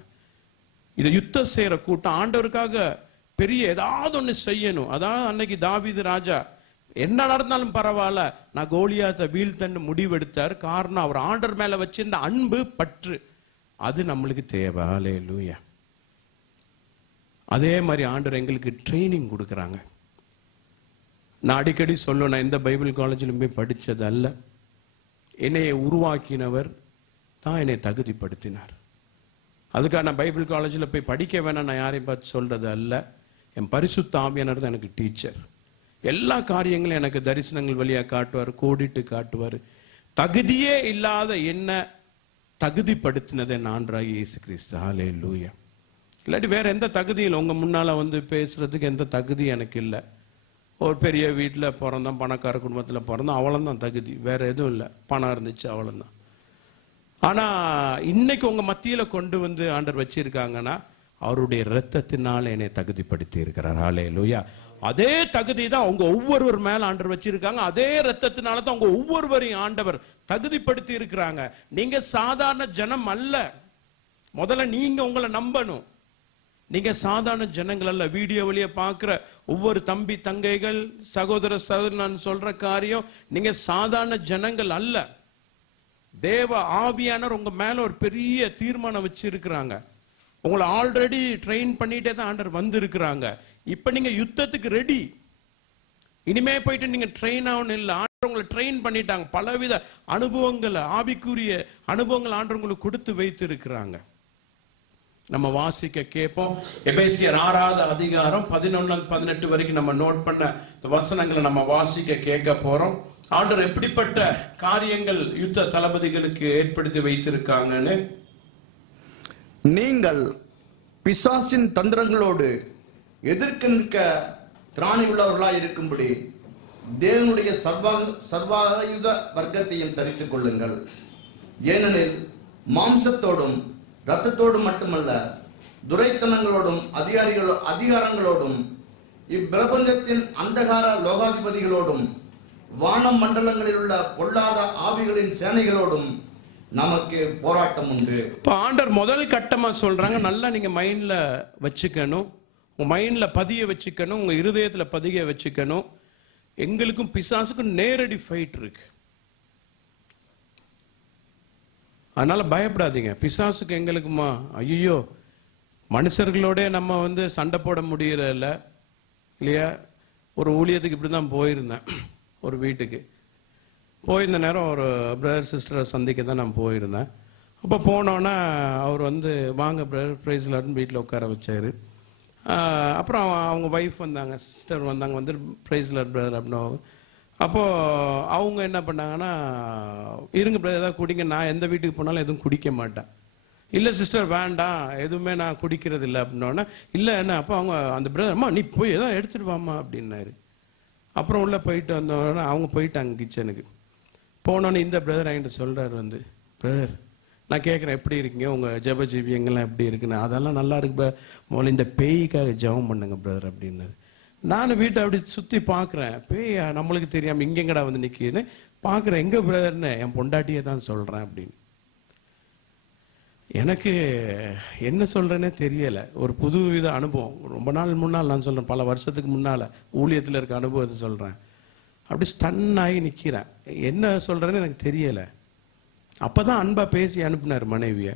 இது யுத்த சேர கூட்டம், ஆண்டவருக்காக பெரிய ஏதாவது ஒண்ணு செய்யணும். அதான் அன்னைக்கு தாவீது ராஜா என்ன நடந்தாலும் பரவாயில்ல, நான் கோலியாத்தை வீழ்த்தன்னு முடிவெடுத்தார். காரணம் அவர் ஆண்டவர் மேல வச்சிருந்த அன்பு, பற்று. அது நம்மளுக்கு தேவை. ஹல்லேலூயா. அதே மாதிரி ஆண்டவர் எங்களுக்கு ட்ரைனிங் கொடுக்குறாங்க. நான் அடிக்கடி சொல்லுவேன், நான் எந்த பைபிள் காலேஜிலும் போய் படிச்சது அல்ல. என்னைய உருவாக்கினவர் தான் என்னை தகுதிப்படுத்தினார். அதுக்காக நான் பைபிள் காலேஜில் போய் படிக்க வேணாம் நான் யாரையும் பார்த்து சொல்றது அல்ல. என் பரிசுத்த ஆவியானவர் தான் எனக்கு டீச்சர். எல்லா காரியங்களும் எனக்கு தரிசனங்கள் வழியா காட்டுவார், கோடிட்டு காட்டுவார். தகுதியே இல்லாத என்ன தகுதிப்படுத்தினதை ஆண்டவராகிய இயேசு கிறிஸ்து. ஹல்லேலூயா. இல்லாட்டி வேற எந்த தகுதியும், உங்க முன்னால வந்து பேசுறதுக்கு எந்த தகுதி எனக்கு இல்லை. ஒரு பெரிய வீட்டில் பிறந்தோம், பணக்கார குடும்பத்தில் பிறந்தோம், அவ்வளோதான் தகுதி, வேற எதுவும் இல்லை. பணம் இருந்துச்சு, அவ்வளோதான். ஆனா இன்னைக்கு உங்க மத்தியில கொண்டு வந்து ஆண்டவர் வச்சிருக்காங்கன்னா அவருடைய இரத்தத்தினால் என்னை தகுதிப்படுத்தி இருக்கிறார். ஹல்லேலூயா. அதே தகுதி தான் உங்க ஒவ்வொருவர் மேல ஆண்டவர் வச்சிருக்காங்க. அதே ரத்தத்தினால தான் உங்க ஒவ்வொருவரையும் ஆண்டவர் தகுதிப்படுத்தி இருக்கிறாங்க. நீங்க சாதாரண ஜனம் அல்ல. முதல்ல நீங்க உங்களை நம்பணும். நீங்க சாதாரண ஜனங்கள் அல்ல. வீடியோ வழியா பார்க்கிற ஒவ்வொரு தம்பி தங்கைகள் சகோதர சகோதரன் நான் சொல்ற காரியம், நீங்க சாதாரண ஜனங்கள் அல்ல. தேவ ஆவியானவர் உங்க மேல ஒரு பெரிய தீர்மானம் வச்சிருக்கிறாங்க. உங்களை ஆல்ரெடி ட்ரெயின் பண்ணிட்டே தான் ஆண்டவர் வந்து இருக்கிறாங்க. இப்ப நீங்க யுத்தத்துக்கு ரெடி. இனிமே போயிட்டு நீங்க ட்ரெயின் ஆகணும் இல்ல, ஆண்டவர் உங்களை ட்ரெயின் பண்ணிட்டாங்க. பலவித அனுபவங்கள், ஆவிக்குரிய அனுபவங்கள் ஆண்டவர் உங்களுக்கு கொடுத்து வைத்து இருக்கிறாங்க. நம்ம வாசிக்க கேட்போம். எபேசியர் 6வது அதிகாரம் 11-18 வரைக்கும் நம்ம நோட் பண்ண வசனங்களை நம்ம வாசிக்க கேட்க போறோம். ஆண்டவர் எப்படிப்பட்ட காரியங்கள் யுத்த தளபதிகளுக்கு ஏற்படுத்தி வைத்திருக்காங்கன்னு. நீங்கள் பிசாசின் தந்திரங்களோடு எதிர்க்க நிற்க திராணி உள்ளவர்களாய் இருக்கும்படி தேவனுடைய சர்வாயுத வர்க்கத்தையும் தரித்துக் கொள்ளுங்கள். ஏனெனில் மாம்சத்தோடும் இரத்தத்தோடும் மட்டுமல்ல, துரைத்தனங்களோடும் அதிகாரங்களோடும் இப்பிரபஞ்சத்தின் அந்தகார லோகாதிபதிகளோடும் வானம் மண்டலங்களில் உள்ள பொல்லாத ஆவிகளின் சேனைகளோடும் நமக்கு போராட்டம் உண்டு. இப்போ ஆண்டவர் முதல் கட்டமா சொல்றாங்க, நல்லா நீங்க மைண்ட்ல வச்சுக்கணும், உங்க மைண்ட்ல பதிய வச்சுக்கணும், உங்க இருதயத்துல பதிய வச்சுக்கணும். எங்களுக்கும் பிசாசுக்கும் நேரடி ஃபைட் இருக்கு. அதனால பயப்படாதீங்க. பிசாசுக்கு எங்களுக்குமா ஐயோ மனுஷர்களோட நம்ம வந்து சண்டை போட முடியல இல்லையா. ஒரு ஊழியத்துக்கு இப்படிதான் போயிருந்தேன். ஒரு வீட்டுக்கு போயிருந்த நேரம் ஒரு பிரதர் சிஸ்டரை சந்திக்க தான் நான் போயிருந்தேன். அப்போ போனோன்னா அவர் வந்து வாங்க பிரதர் பிரைஸ் லார்ட்னு வீட்டில் உட்கார வச்சாரு. அப்புறம் அவங்க ஒய்ஃப் வந்தாங்க, சிஸ்டர் வந்தாங்க, வந்து பிரைஸ் லார்ட் பிரதர் அப்படின்னு. அப்போது அவங்க என்ன பண்ணாங்கன்னா, இருங்க பிரதர் ஏதாவது குடிங்க, நான் எந்த வீட்டுக்கு போனாலும் எதுவும் குடிக்க மாட்டேன். இல்லை சிஸ்டர் வேண்டாம் எதுவுமே நான் குடிக்கிறது இல்லை அப்படின்னோடனே, இல்லை என்ன. அப்போ அவங்க அந்த பிரதர், அம்மா நீ போய் எதாவது எடுத்துகிட்டு வாம்மா அப்படின்னாரு. அப்புறம் உள்ளே போயிட்டு வந்தோடனே அவங்க போயிட்டாங்க கிச்சனுக்கு. போனோன்னு இந்த பிரதர் என்கிட்ட சொல்கிறார் வந்து, பிரதர் நான் கேட்குறேன் எப்படி இருக்கீங்க, உங்கள் ஜெப ஜீவியங்கள்லாம் எப்படி இருக்குன்னு. அதெல்லாம் நல்லா இருக்கு முதல்ல இந்த பேய்க்காக ஜெபம் பண்ணுங்க பிரதர் அப்படின்னாரு. நானும் வீட்டை அப்படி சுற்றி பார்க்குறேன், பேயா நம்மளுக்கு தெரியாமல் இங்கெங்கடா வந்து நிற்கிதுன்னு பார்க்குறேன். எங்கே பிரதர்னு, என் பொண்டாட்டியை தான் சொல்கிறேன் அப்படின்னு. எனக்கு என்ன சொல்கிறேன்னே தெரியலை. ஒரு புது வித அனுபவம். ரொம்ப நாள் முன்னால் நான் சொல்கிறேன், பல வருஷத்துக்கு முன்னால் ஊழியத்தில் இருக்க அனுபவத்தை சொல்கிறேன். அப்படி ஸ்டன் ஆகி நிற்கிறேன், என்ன சொல்கிறேன்னு எனக்கு தெரியலை. அப்போ தான் அன்பாக பேசி அனுப்புனார் மனைவியை.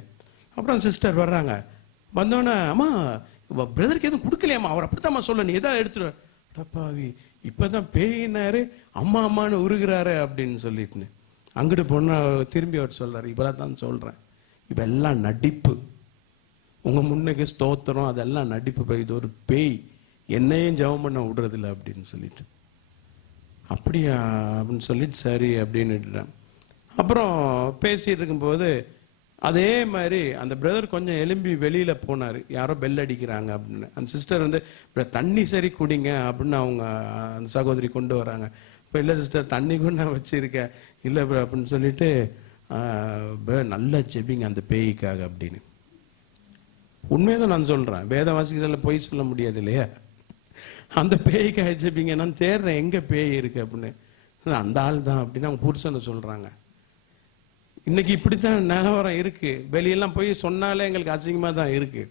அப்புறம் சிஸ்டர் வர்றாங்க. வந்தோடனே, அம்மா பிரதருக்கு எதுவும் கொடுக்கலையாம்மா, அவர் அப்படித்தாம்மா சொல்ல, நீ எதாவது எடுத்துருப்பாவி இப்போ தான் பேயினாரு அம்மா அம்மானு உருகிறாரு அப்படின்னு சொல்லிட்டுன்னு. அங்கிட்டு பொண்ணு திரும்பி அவர் சொல்கிறார், இப்போதான் தான் சொல்கிறேன், இப்போ எல்லாம் நடிப்பு, உங்கள் முன்னுக்கு ஸ்தோத்திரம் அதெல்லாம் நடிப்பு, இது ஒரு பேய், என்னையும் ஜெபம் பண்ண விடுறதில்ல அப்படின்னு சொல்லிட்டு. அப்படியா அப்படின்னு சொல்லிட்டு சரி அப்படின்னு. அப்புறம் பேசிட்டு இருக்கும்போது அதே மாதிரி அந்த பிரதர் கொஞ்சம் எலும்பி வெளியில போனார். யாரோ பெல் அடிக்கிறாங்க அப்படின்னு. அந்த சிஸ்டர் வந்து தண்ணி சரி குடிங்க அப்படின்னு அவங்க அந்த சகோதரி கொண்டு வராங்க. இப்போ இல்லை சிஸ்டர் தண்ணி கூட நான் வச்சிருக்கேன், இல்லை அப்படின்னு சொல்லிட்டு நல்லா ஜெபிங்க அந்த பேய்க்காக அப்படின்னு. உண்மையதான் நான் சொல்றேன், வேத வாசிக்கிறதுல போய் சொல்ல முடியாது இல்லையா. அந்த பேய்க்காக ஜெபிங்க, நான் தேடுறேன் எங்க பேய் இருக்கு அப்படின்னு. அந்த ஆள் தான் அப்படின்னு அவங்க புருஷனை சொல்றாங்க. இன்னைக்கு இப்படித்தான் நிலவரம் இருக்கு. வெளியெல்லாம் போய் சொன்னாலே எங்களுக்கு அசிங்கமா தான் இருக்கு.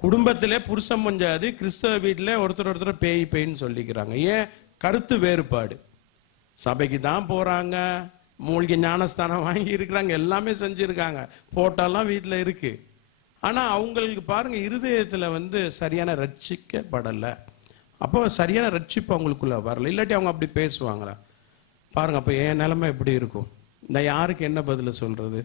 குடும்பத்திலே புருஷன் பஞ்சாது, கிறிஸ்தவ வீட்டிலே ஒருத்தர் பேய் பேய்ன்னு சொல்லிக்கிறாங்க. ஏன்? கருத்து வேறுபாடு. சபைக்கு தான் போறாங்க, மூலிகை ஞானஸ்தானம் வாங்கி இருக்கிறாங்க, எல்லாமே செஞ்சிருக்காங்க, போட்டோலாம் வீட்டில் இருக்கு. ஆனா அவங்களுக்கு பாருங்க இருதயத்துல வந்து சரியான ரட்சிக்கப்படலை. அப்போ சரியான ரட்சிப்பு அவங்களுக்குள்ள வரல. இல்லாட்டி அவங்க அப்படி பேசுவாங்களா பாருங்க. அப்போ என் நிலைமை எப்படி இருக்கும்? நான் யாருக்கு என்ன பதில சொல்றது?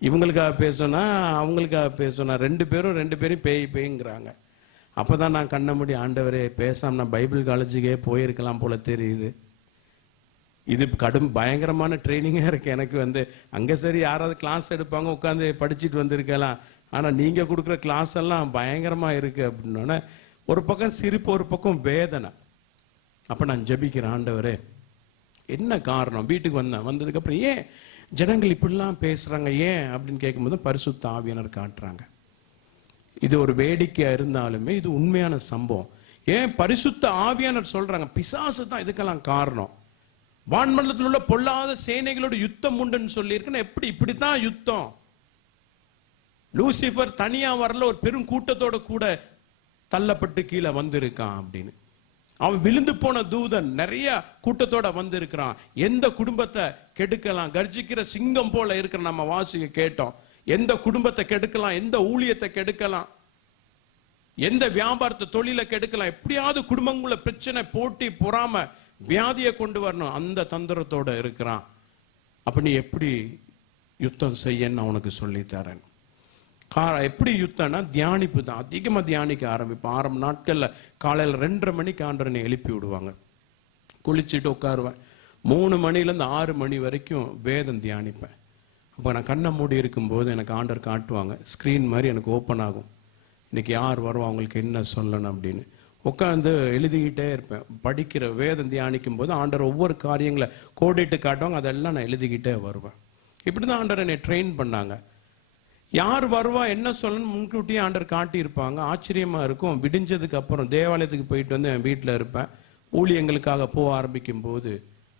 இவங்களுக்காக பேசணும்னா அவங்களுக்காக பேசணும். ரெண்டு பேரும் பேய் பேய்ங்கிறாங்க. அப்பதான் நான் கண்ண மூடி, ஆண்டவரே பேசாம நான் பைபிள் காலேஜுக்கே போயிருக்கலாம் போல தெரியுது. இது கடும் பயங்கரமான ட்ரைனிங்கா இருக்கு எனக்கு வந்து. அங்க சரி யாராவது கிளாஸ் எடுப்பாங்க, உட்காந்து படிச்சுட்டு வந்திருக்கலாம். ஆனா நீங்க கொடுக்குற கிளாஸ் எல்லாம் பயங்கரமா இருக்கு அப்படின்னோடனே ஒரு பக்கம் சிரிப்பு, ஒரு பக்கம் வேதனை. அப்ப நான் ஜெபிக்கிறேன், ஆண்டவரே என்ன காரணம்? வீட்டுக்கு வந்ததுக்கு அப்புறம் ஏன் ஜனங்கள் இப்படிலாம் பேசுறாங்க ஏன் அப்படின்னு கேட்கும்போது பரிசுத்த ஆவியானவர் காட்டுறாங்க. இது ஒரு வேடிக்கையா இருந்தாலுமே இது உண்மையான சம்பவம். ஏன் பரிசுத்த ஆவியானவர் சொல்றாங்க, பிசாசு தான் இதுக்கெல்லாம் காரணம். வான்மண்டலத்தில் உள்ள பொல்லாத சேனைகளோட யுத்தம் உண்டுன்னு சொல்லியிருக்கேன். எப்படி இப்படித்தான் யுத்தம்? லூசிபர் தனியா வரல, ஒரு பெரும் கூட்டத்தோட கூட தள்ளப்பட்டு கீழே வந்திருக்கான் அப்படின்னு. அவன் விழுந்து போன தூதன் நிறைய கூட்டத்தோட வந்திருக்கிறான். எந்த குடும்பத்தை கெடுக்கலாம், கர்ஜிக்கிற சிங்கம் போல இருக்கிற நம்ம வாசிக்க கேட்டோம். எந்த குடும்பத்தை கெடுக்கலாம், எந்த ஊழியத்தை கெடுக்கலாம், எந்த வியாபாரத்தை தொழிலை கெடுக்கலாம், எப்படியாவது குடும்பங்கள பிரச்சனை, போட்டி, பொறாம, வியாதியை கொண்டு வரணும், அந்த தந்திரத்தோட இருக்கிறான். அப்ப நீ எப்படி யுத்தம் செய்யன்னு அவனுக்கு சொல்லி தரேன். எப்படி யுத்தம்னா தியானிப்பு தான். அதிகமா தியானிக்க ஆரம்பிப்பேன். ஆரம்ப நாட்கள்ல காலையில 2:30 மணிக்கு ஆண்டவனை எழுப்பி விடுவாங்க. குளிச்சுட்டு உட்காருவேன். 3 மணிலேருந்து 6 மணி வரைக்கும் வேதம் தியானிப்பேன். அப்போ நான் கண்ணை மூடி இருக்கும்போது எனக்கு ஆண்டவர் காட்டுவாங்க. ஸ்க்ரீன் மாதிரி எனக்கு ஓப்பன் ஆகும். இன்னைக்கு யார் வருவா, அவங்களுக்கு என்ன சொல்லணும் அப்படின்னு உட்காந்து எழுதிக்கிட்டே இருப்பேன். படிக்கிற வேதம் தியானிக்கும் போது ஆண்டவர் ஒவ்வொரு காரியங்களை கோடிட்டு காட்டுவாங்க. அதெல்லாம் நான் எழுதிக்கிட்டே வருவேன். இப்படிதான் ஆண்டவர் என்னை ட்ரெயின் பண்ணாங்க. யார் வருவா, என்ன சொல்லணும் முன்கூட்டியே ஆண்டவர் காட்டியிருப்பாங்க. ஆச்சரியமா இருக்கும். விடிஞ்சதுக்கு அப்புறம் தேவாலயத்துக்கு போயிட்டு வந்து என் வீட்டில் இருப்பேன். ஊழியங்களுக்காக போக ஆரம்பிக்கும் போது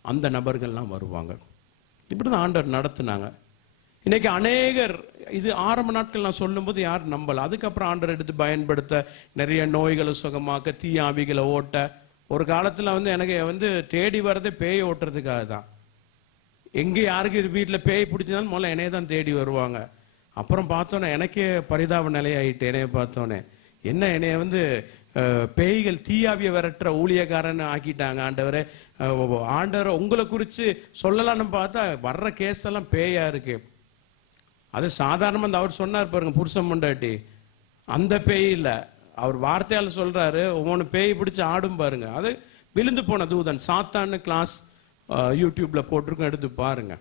அந்த நபர்கள்லாம் வருவாங்க. இப்படிதான் ஆண்டவர் நடத்துனாங்க. இன்னைக்கு அநேகர், இது ஆரம்ப நாட்கள் நான் சொல்லும் போது யாரும் நம்பல. அதுக்கப்புறம் ஆண்டவர் எடுத்து பயன்படுத்த, நிறைய நோய்களை சுகமாக்க, தீயாவிகளை ஓட்ட. ஒரு காலத்துல எனக்கு தேடி வரதே பேயை ஓட்டுறதுக்காக தான். எங்க யாருக்கு வீட்டுல பேய் பிடிச்சதாலும் முதல்ல என்னைய தான் தேடி வருவாங்க. அப்புறம் பார்த்தோன்னே எனக்கே பரிதாப நிலையாயிட்டு. என்னைய பார்த்தோன்னே என்ன என்னைய பேய்கள் தீயாவிய விரட்டுற ஊழியக்காரன்னு ஆக்கிட்டாங்க. ஆண்டவரை உங்களை குறிச்சு சொல்லலாம்னு பார்த்தா வர்ற கேஸ் எல்லாம் பேயா இருக்கு. அது சாதாரணமா அவர் சொன்னார் பாருங்க, புருஷன் பொண்டாட்டி, அந்த பேய் இல்ல. அவர் வார்த்தையால சொல்றாரு, ஒவ்வொன்று பேய் பிடிச்சு ஆடும் பாருங்க. அது விழுந்து போன தூதன் சாத்தான்னு கிளாஸ் யூடியூப்ல போட்டிருக்கோம், எடுத்து பாருங்க.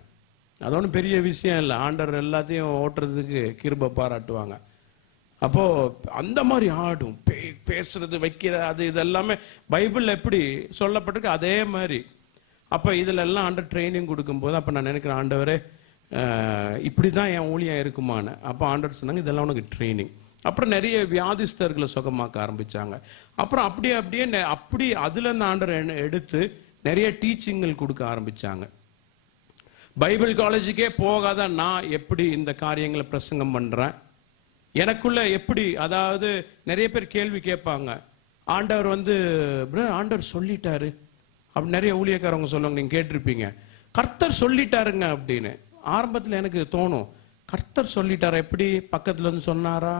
அது ஒன்றும் பெரிய விஷயம் இல்லை. ஆண்டவர் எல்லாத்தையும் ஓட்டுறதுக்கு கிருபை பாராட்டுவாங்க. அப்போ அந்த மாதிரி ஆடும், பேசுறது, வைக்கிற, அது இதெல்லாமே பைபிள் எப்படி சொல்லப்பட்டிருக்கு அதே மாதிரி. அப்ப இதுல எல்லாம் ஆண்டவர் ட்ரைனிங் கொடுக்கும் போது அப்ப நான் நினைக்கிறேன், ஆண்டவரே இப்படிதான் என் ஊழியம் இருக்குமான்னு. அப்ப ஆண்டவர் சொன்னாங்க, இதெல்லாம் உனக்கு ட்ரைனிங். அப்புறம் நிறைய வியாதிஸ்தர்களை சுகமாக்க ஆரம்பிச்சாங்க. அப்புறம் அப்படி அதுல இருந்து ஆண்டவர் எடுத்து நிறைய டீச்சிங்கள் கொடுக்க ஆரம்பிச்சாங்க. பைபிள் காலேஜுக்கே போகாத நான் எப்படி இந்த காரியங்களை பிரசங்கம் பண்றேன், எனக்குள்ள எப்படி, அதாவது நிறைய பேர் கேள்வி கேட்பாங்க, ஆண்டவர் ஆண்டவர் சொல்லிட்டாரு அப்படி நிறைய ஊழியக்காரவங்க சொல்லுவாங்க, நீங்க கேட்டிருப்பீங்க, கர்த்தர் சொல்லிட்டாருங்க அப்படின்னு. ஆரம்பத்தில் எனக்கு தோணும், கர்த்தர் சொல்லிட்டாரா, எப்படி பக்கத்துல இருந்து சொன்னாரா,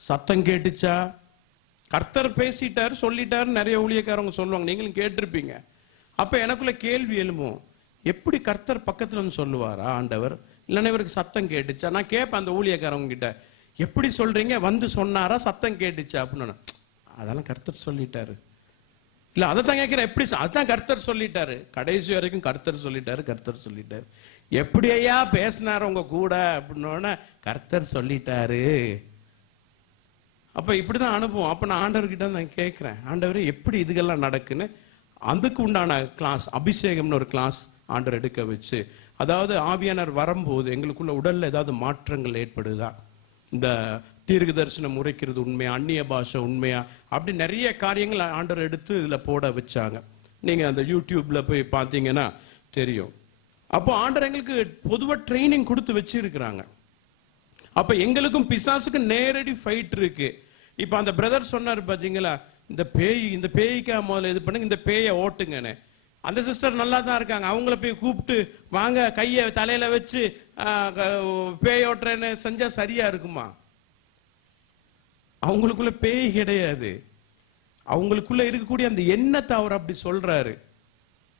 சத்தம் கேட்டுச்சா, கர்த்தர் பேசிட்டாரு சொல்லிட்டாரு நிறைய ஊழியக்காரவங்க சொல்லுவாங்க, நீங்களும் கேட்டிருப்பீங்க. அப்ப எனக்குள்ள கேள்வி எழும்பும், எப்படி கர்த்தர் பக்கத்துல இருந்து சொல்லுவாரா ஆண்டவர், இல்லைன்னா இவருக்கு சத்தம் கேட்டுச்சா? நான் கேட்பேன் அந்த ஊழியக்காரவங்க கிட்ட, எப்படி சொல்றீங்க, சொன்னாரா, சத்தம் கேட்டுச்சா அப்படின்னு. அதெல்லாம் கர்த்தர் சொல்லிட்டாரு. இல்ல அதைத்தான் கேட்கிறேன், எப்படி, அதான் கர்த்தர் சொல்லிட்டாரு, கடைசி வரைக்கும் கர்த்தர் சொல்லிட்டாரு, கர்த்தர் சொல்லிட்டாரு. எப்படி ஐயா பேசினாரு உங்க கூட அப்படின்னோடனே கர்த்தர் சொல்லிட்டாரு. அப்ப இப்படிதான் அனுபவம். அப்ப நான் ஆண்டவர்கிட்ட நான் கேட்கிறேன், ஆண்டவரே எப்படி இதுக்கெல்லாம் நடக்குன்னு. அதுக்கு உண்டான கிளாஸ், அபிஷேகம்னு ஒரு கிளாஸ் ஆண்டவர் எடுக்க வச்சு, அதாவது ஆவியானவர் வரும்போது எங்களுக்குள்ள உடல்ல ஏதாவது மாற்றங்கள் ஏற்படுதா, இந்த தீர்க்க தரிசனம் உரைக்கிறது உண்மையா, அந்நிய பாஷை உண்மையா, அப்படி நிறைய காரியங்கள் ஆண்டவர் எடுத்து இதுல போட வச்சாங்க. நீங்க அந்த யூடியூப்ல போய் பார்த்தீங்கன்னா தெரியும். அப்போ ஆண்டவர் எங்களுக்கு பொதுவா ட்ரைனிங் கொடுத்து வச்சிருக்கிறாங்க. அப்ப எங்களுக்கும் பிசாசுக்கும் நேரடி ஃபைட் இருக்கு. இப்ப அந்த பிரதர் சொன்னார் பாத்தீங்களா, இந்த பேய்க்கா முதல்ல இது பண்ணுங்க, இந்த பேயை ஓட்டுங்கன்னு. அந்த சிஸ்டர் நல்லா தான் இருக்காங்க, அவங்கள போய் கூப்பிட்டு வாங்க கையை தலையில வச்சு பேய் ஓட்டுறேன்னு செஞ்சா சரியா இருக்குமா? அவங்களுக்குள்ள பேய் கிடையாது, அவங்களுக்குள்ள இருக்கக்கூடிய அந்த எண்ணத்தை அவர் அப்படி சொல்றாரு.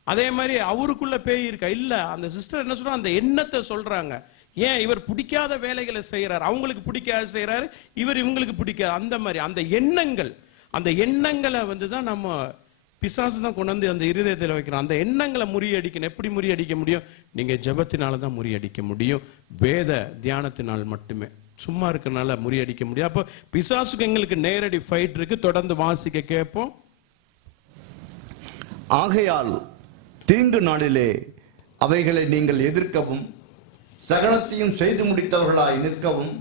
அதே மாதிரி அவருக்குள்ள பேய் இருக்கா? இல்ல, அந்த சிஸ்டர் என்ன சொல்றாங்க, அந்த எண்ணத்தை சொல்றாங்க. ஏன் இவர் பிடிக்காத வேலைகளை செய்யறாரு, அவங்களுக்கு பிடிக்காத செய்யறாரு, இவர் இவங்களுக்கு பிடிக்காது. அந்த மாதிரி அந்த எண்ணங்களை தான் நம்ம பிசாசு தான் கொண்டு வந்து அந்த இருதயத்தில் வைக்கிறோம். அந்த எண்ணங்களை முறியடிக்கணும். எப்படி முறியடிக்க முடியும்? நீங்க ஜெபத்தினால தான் முறியடிக்க முடியும், வேத தியானத்தினால் மட்டுமே. சும்மா இருக்கனால முறியடிக்க முடியும். அப்போ பிசாசுக்கு எங்களுக்கு நேரடி ஃபைட் இருக்கு. தொடர்ந்து வாசிக்க கேட்போம். ஆகையால் தீங்கு நாளிலே அவைகளை நீங்கள் எதிர்க்கவும், சகலத்தையும் செய்து முடித்தவர்களாய் நிற்கவும்,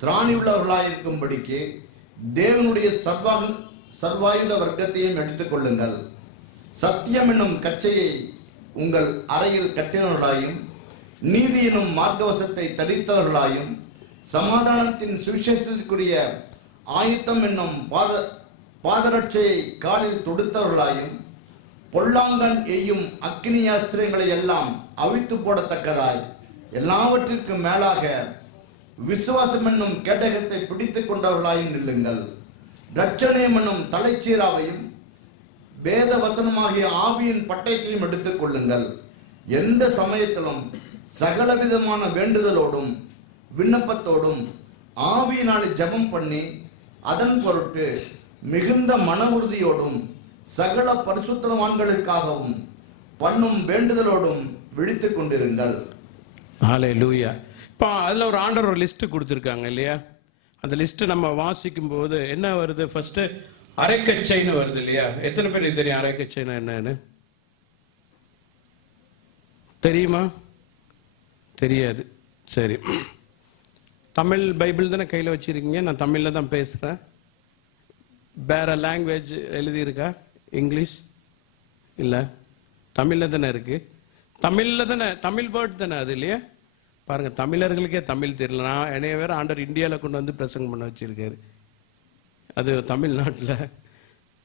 திராணி உள்ளவர்களாய் இருக்கும்படிக்கு தேவனுடைய சர்வாயுத வர்க்கத்தையும் எடுத்துக் கொள்ளுங்கள். சத்தியம் என்னும் கச்சையை உங்கள் அறையில் கட்டினவர்களாயும், நீதி எனும் மார்க்கவசத்தை தரித்தவர்களாயும், சமாதானத்தின் சுவிசேஷத்திற்குரிய ஆயுத்தம் என்னும் பாதரட்சையை காலில் தொடுத்தவர்களாயும், பொல்லாங்கன் எய்யும் அக்னியாஸ்திரங்களை எல்லாம் அவிழ்த்து போடத்தக்கதாய், எல்லாவற்றிற்கும் மேலாக விசுவாசம் என்னும் கேடகத்தை பிடித்துக் கொண்டவர்களாயும் நில்லுங்கள். இரட்சணியம் என்னும் தலைச்சீராவையும் வேத வசனமாகிய ஆவியின் பட்டயத்தையும் எடுத்துக் கொள்ளுங்கள். எந்த சமயத்திலும் சகலவிதமான வேண்டுதலோடும் விண்ணப்பத்தோடும் ஆவியினாலே ஜெபம் பண்ணி, அதன் பொருட்டு மிகுந்த மன உறுதியோடும் சகல பரிசுத்தவான்களுக்காகவும் பண்ணும் வேண்டுதலோடும் விழித்துக் கொண்டிருங்கள். ஹல்லேலூயா. இப்போ அதில் ஒரு ஆண்டவர் ஒரு லிஸ்ட் கொடுத்துருக்காங்க இல்லையா? அந்த லிஸ்ட் நம்ம வாசிக்கும் போது என்ன வருது? ஃபர்ஸ்ட் அரைக்கச்சைன்னு வருது இல்லையா? எத்தனை பேருக்கு தெரியும் அரைக்கச்சைன்னா என்னன்னு? தெரியுமா? தெரியாது. சரி, தமிழ் பைபிள் தானே கையில் வச்சிருக்கீங்க. நான் தமிழில் தான் பேசுகிறேன். வேற லாங்குவேஜ் எழுதியிருக்கா? இங்கிலீஷ் இல்லை, தமிழில் தானே இருக்கு. தமிழில் தானே, தமிழ் வேர்ட் தானே அது இல்லையா? பாருங்க, தமிழர்களுக்கே தமிழ் தெரியல. நான் என்னைய வேற ஆண்டர் இந்தியாவில் கொண்டு வந்து பிரசங்கம் பண்ண வச்சிருக்காரு. அது தமிழ்நாட்டில்.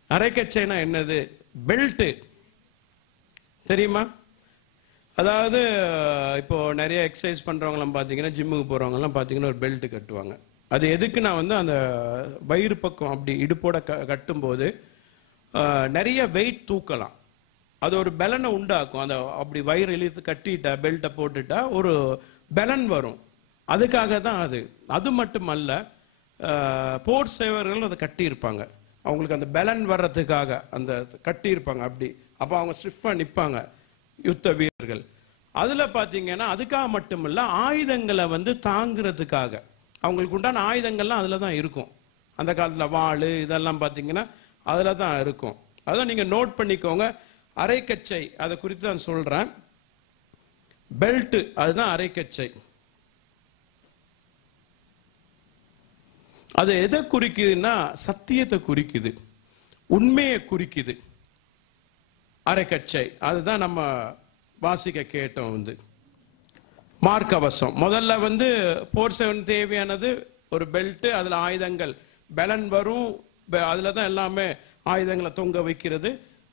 அரைக்கச்சைனா என்னது? பெல்ட்டு தெரியுமா? அதாவது இப்போ நிறைய எக்ஸசைஸ் பண்றவங்கலாம் பார்த்தீங்கன்னா, ஜிம்முக்கு போறவங்கலாம் பார்த்தீங்கன்னா ஒரு பெல்ட் கட்டுவாங்க. அது எதுக்குன்னா வந்து அந்த வயிறு பக்கம் அப்படி இடுப்போட கட்டும்போது நிறைய வெயிட் தூக்கலாம். அது ஒரு பலனை உண்டாக்கும். அந்த அப்படி வயிறு இழுத்து கட்டிட்டா, பெல்ட்டை போட்டுட்டா ஒரு பலன் வரும். அதுக்காக தான் அது. அது மட்டுமல்ல, போர் சேவர்கள் அதை கட்டி இருப்பாங்க. அவங்களுக்கு அந்த பலன் வர்றதுக்காக அந்த கட்டி இருப்பாங்க அப்படி. அப்போ அவங்க ஸ்டிஃபா நிற்பாங்க யுத்த வீரர்கள். அதுல பாத்தீங்கன்னா அதுக்காக மட்டுமில்ல, ஆயுதங்களை வந்து தாங்கிறதுக்காக அவங்களுக்கு உண்டான ஆயுதங்கள்லாம் அதுல தான் இருக்கும். அந்த காலத்துல வாள் இதெல்லாம் பாத்தீங்கன்னா அதுல தான் இருக்கும். அதான் நீங்க நோட் பண்ணிக்கோங்க. அரைக்கச்சை அதை குறித்து தான் சொல்றேன். பெல்ட் அதுதான் அரைக்கச்சை. அது எதை குறிக்குதுன்னா சத்தியத்தை குறிக்குது, உண்மையை குறிக்குது. அரைக்கச்சை அதுதான் நம்ம வாசிக்க கேட்டோம். வந்து மார்க்கவசம் முதல்ல வந்து போர் சேவன் தேவையானது ஒரு பெல்ட், அதுல ஆயுதங்கள் பலன் வரும், அதுல தான் எல்லாமே ஆயுதங்களை தொங்க வைக்கிறது.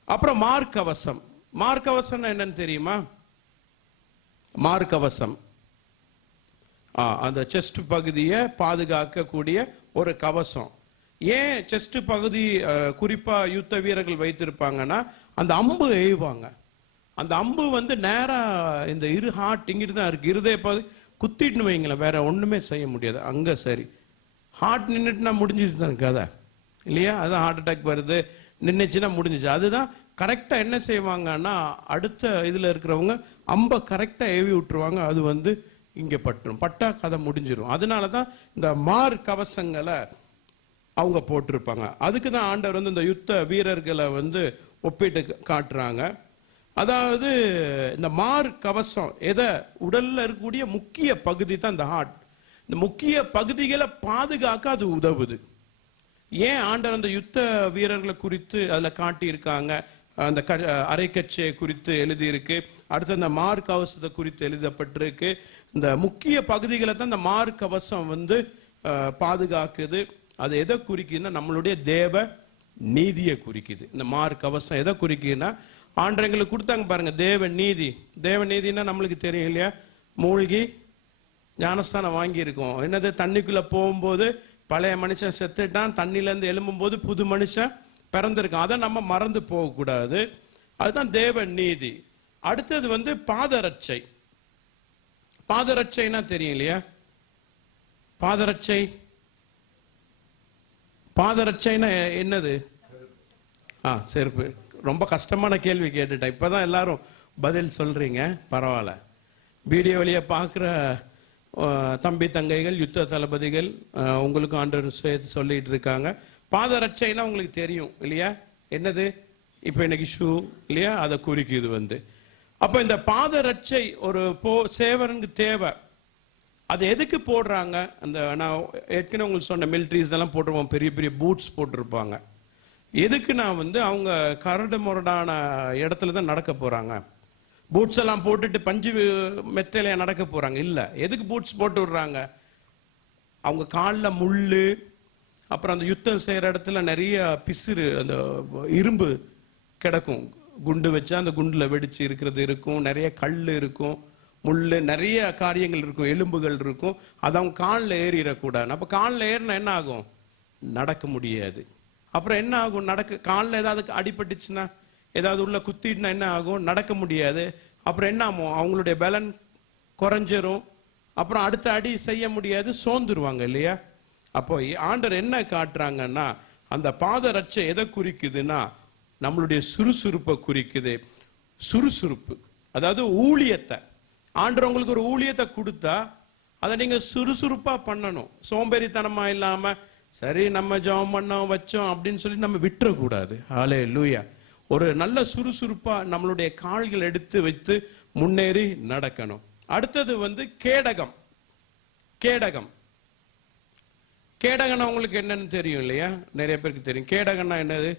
அப்புறம் மார்க்கவசம். மார்க்கவசம் என்னன்னு தெரியுமா? மார்க்கவசம் அந்த செஸ்ட் பகுதியை பாதுகாக்கக்கூடிய ஒரு கவசம். ஏன் செஸ்ட் பகுதி குறிப்பா யுத்த வீரர்கள் வைத்திருப்பாங்கன்னா, அந்த அம்பு எய்வாங்க. அந்த அம்பு வந்து நேரா இந்த இரு ஹார்ட் இங்கிட்டு தான் இருக்கு. இருதய பகுதி குத்திட்டுன்னு வைங்களேன், வேற ஒண்ணுமே செய்ய முடியாது அங்க. சரி, ஹார்ட் நின்றுட்டுனா முடிஞ்சிச்சு தான் கதை இல்லையா? அதான் ஹார்ட் அட்டாக் வருது, நின்றுச்சுன்னா முடிஞ்சிச்சு. அதுதான் கரெக்டா என்ன செய்வாங்கன்னா, அடுத்த இதுல இருக்கிறவங்க அம்பை கரெக்டா ஏவி விட்டுருவாங்க. அது வந்து இங்க பட்டுரும், பட்டா கதை முடிஞ்சிடும். அதனாலதான் இந்த மார் கவசங்களை அவங்க போட்டிருப்பாங்க. அதுக்கு தான் ஆண்டவர் வந்து இந்த யுத்த வீரர்களை வந்து ஒப்பிட்டு காட்டுறாங்க. அதாவது இந்த மார் கவசம் எதை, உடல்ல இருக்கக்கூடிய முக்கிய பகுதி தான் இந்த ஹார்ட். இந்த முக்கிய பகுதிகளை பாதுகாக்க அது உதவுது. ஏன் ஆண்டவர் அந்த யுத்த வீரர்களை குறித்து அதுல காட்டி இருக்காங்க? அந்த அரைக்கச்சையை குறித்து எழுதியிருக்கு. அடுத்து அந்த மார் கவசத்தை குறித்து எழுதப்பட்டிருக்கு. இந்த முக்கிய பகுதிகளை தான் இந்த மார் கவசம் வந்து பாதுகாக்குது. அது எதை குறிக்குதுன்னா நம்மளுடைய தேவ நீதியை குறிக்குது. இந்த மார் கவசம் எதை குறிக்குதுன்னா, ஆண்டவங்களுக்கு கொடுத்தாங்க பாருங்க தேவ நீதி. தேவ நீதினா நம்மளுக்கு தெரியும் இல்லையா? மூழ்கி ஞானஸ்தானம் வாங்கி இருக்கோம். என்னது, தண்ணிக்குள்ள போகும்போது பழைய மனுஷன் செத்துட்டான், தண்ணில இருந்து எழும்பும் போது புது மனுஷன் பிறந்திருக்கான். அதை நம்ம மறந்து போக கூடாது. அதுதான் தேவ நீதி. அடுத்தது வந்து பாதரட்சை. பாதரட்சைனா தெரியும் இல்லையா? பாதரட்சை, பாதரட்சைனா என்னது? செருப்பு. ரொம்ப கஷ்டமான கேள்வி கேட்டுட்டேன். இப்பதான் எல்லாரும் பதில் சொல்றீங்க, பரவாயில்ல. வீடியோ வழியா பார்க்குற தம்பி தங்கைகள், யுத்த தளபதிகள், உங்களுக்கு ஆண்டவர் சேர்த்து சொல்லிட்டு இருக்காங்க. பாதரட்சைனா உங்களுக்கு தெரியும் இல்லையா? என்னது? இப்ப இன்னைக்கு ஷூ இல்லையா, அதை குறிக்குது வந்து. அப்ப இந்த பாதரட்சை ஒரு சேவனுக்கு தேவை. அது எதுக்கு போடுறாங்க? அந்த நான் ஏற்கனவே உங்களுக்கு சொன்ன மிலிட்ரிஸ் எல்லாம் போட்டிருப்போம், பெரிய பெரிய பூட்ஸ் போட்டிருப்பாங்க. எதுக்குன்னா அவங்க கரடு முரடான இடத்துல தான் நடக்க போறாங்க. பூட்ஸ் எல்லாம் போட்டுட்டு பஞ்சு மெத்தையில நடக்க போறாங்க இல்ல. எதுக்கு பூட்ஸ் போட்டு விடுறாங்க? அவங்க காலில் முள்ளு, அப்புறம் அந்த யுத்தம் செய்யற இடத்துல நிறைய பிசுறு, அந்த இரும்பு கிடக்கும், குண்டு வச்சா அந்த குண்டுல வெடிச்சு இருக்கிறது இருக்கும், நிறைய கல் இருக்கும், முள்ளு, நிறைய காரியங்கள் இருக்கும், எலும்புகள் இருக்கும். அது அவங்க காலில் ஏறிடக்கூடாது. அப்ப காலில் ஏறினா என்ன ஆகும்? நடக்க முடியாது. அப்புறம் என்ன ஆகும்? காலில் ஏதாவது அடிபட்டுச்சுன்னா, ஏதாவது உள்ள குத்திட்டுனா என்ன ஆகும்? நடக்க முடியாது. அப்புறம் என்ன ஆகும்? அவங்களுடைய பலன் குறைஞ்சிரும். அப்புறம் அடுத்த அடி செய்ய முடியாது, சோர்ந்துருவாங்க இல்லையா? அப்போ ஆண்டவர் என்ன காட்டுறாங்கன்னா, அந்த பாதரட்சை எதை குறிக்குதுன்னா நம்மளுடைய சுறுசுறுப்பை குறிக்குது. சுறுசுறுப்பு, அதாவது ஊழியத்தை. ஆண்டவர் உங்களுக்கு ஒரு ஊழியத்தை கொடுத்தா அதை நீங்க சுறுசுறுப்பா பண்ணணும். சோம்பேறித்தனமா இல்லாம சரி நம்ம ஜெபம் பண்ணோம் வச்சோம் அப்படின்னு சொல்லி நம்ம விட்டுறக்கூடாது. ஹல்லேலூயா. ஒரு நல்ல சுறுசுறுப்பா நம்மளுடைய கால்கள் எடுத்து வைத்து முன்னேறி நடக்கணும். அடுத்தது கேடகம். கேடகம் கேடகம்னா உங்களுக்கு என்னன்னு தெரியும் இல்லையா? நிறைய பேருக்கு தெரியும். கேடகம்னா என்னது?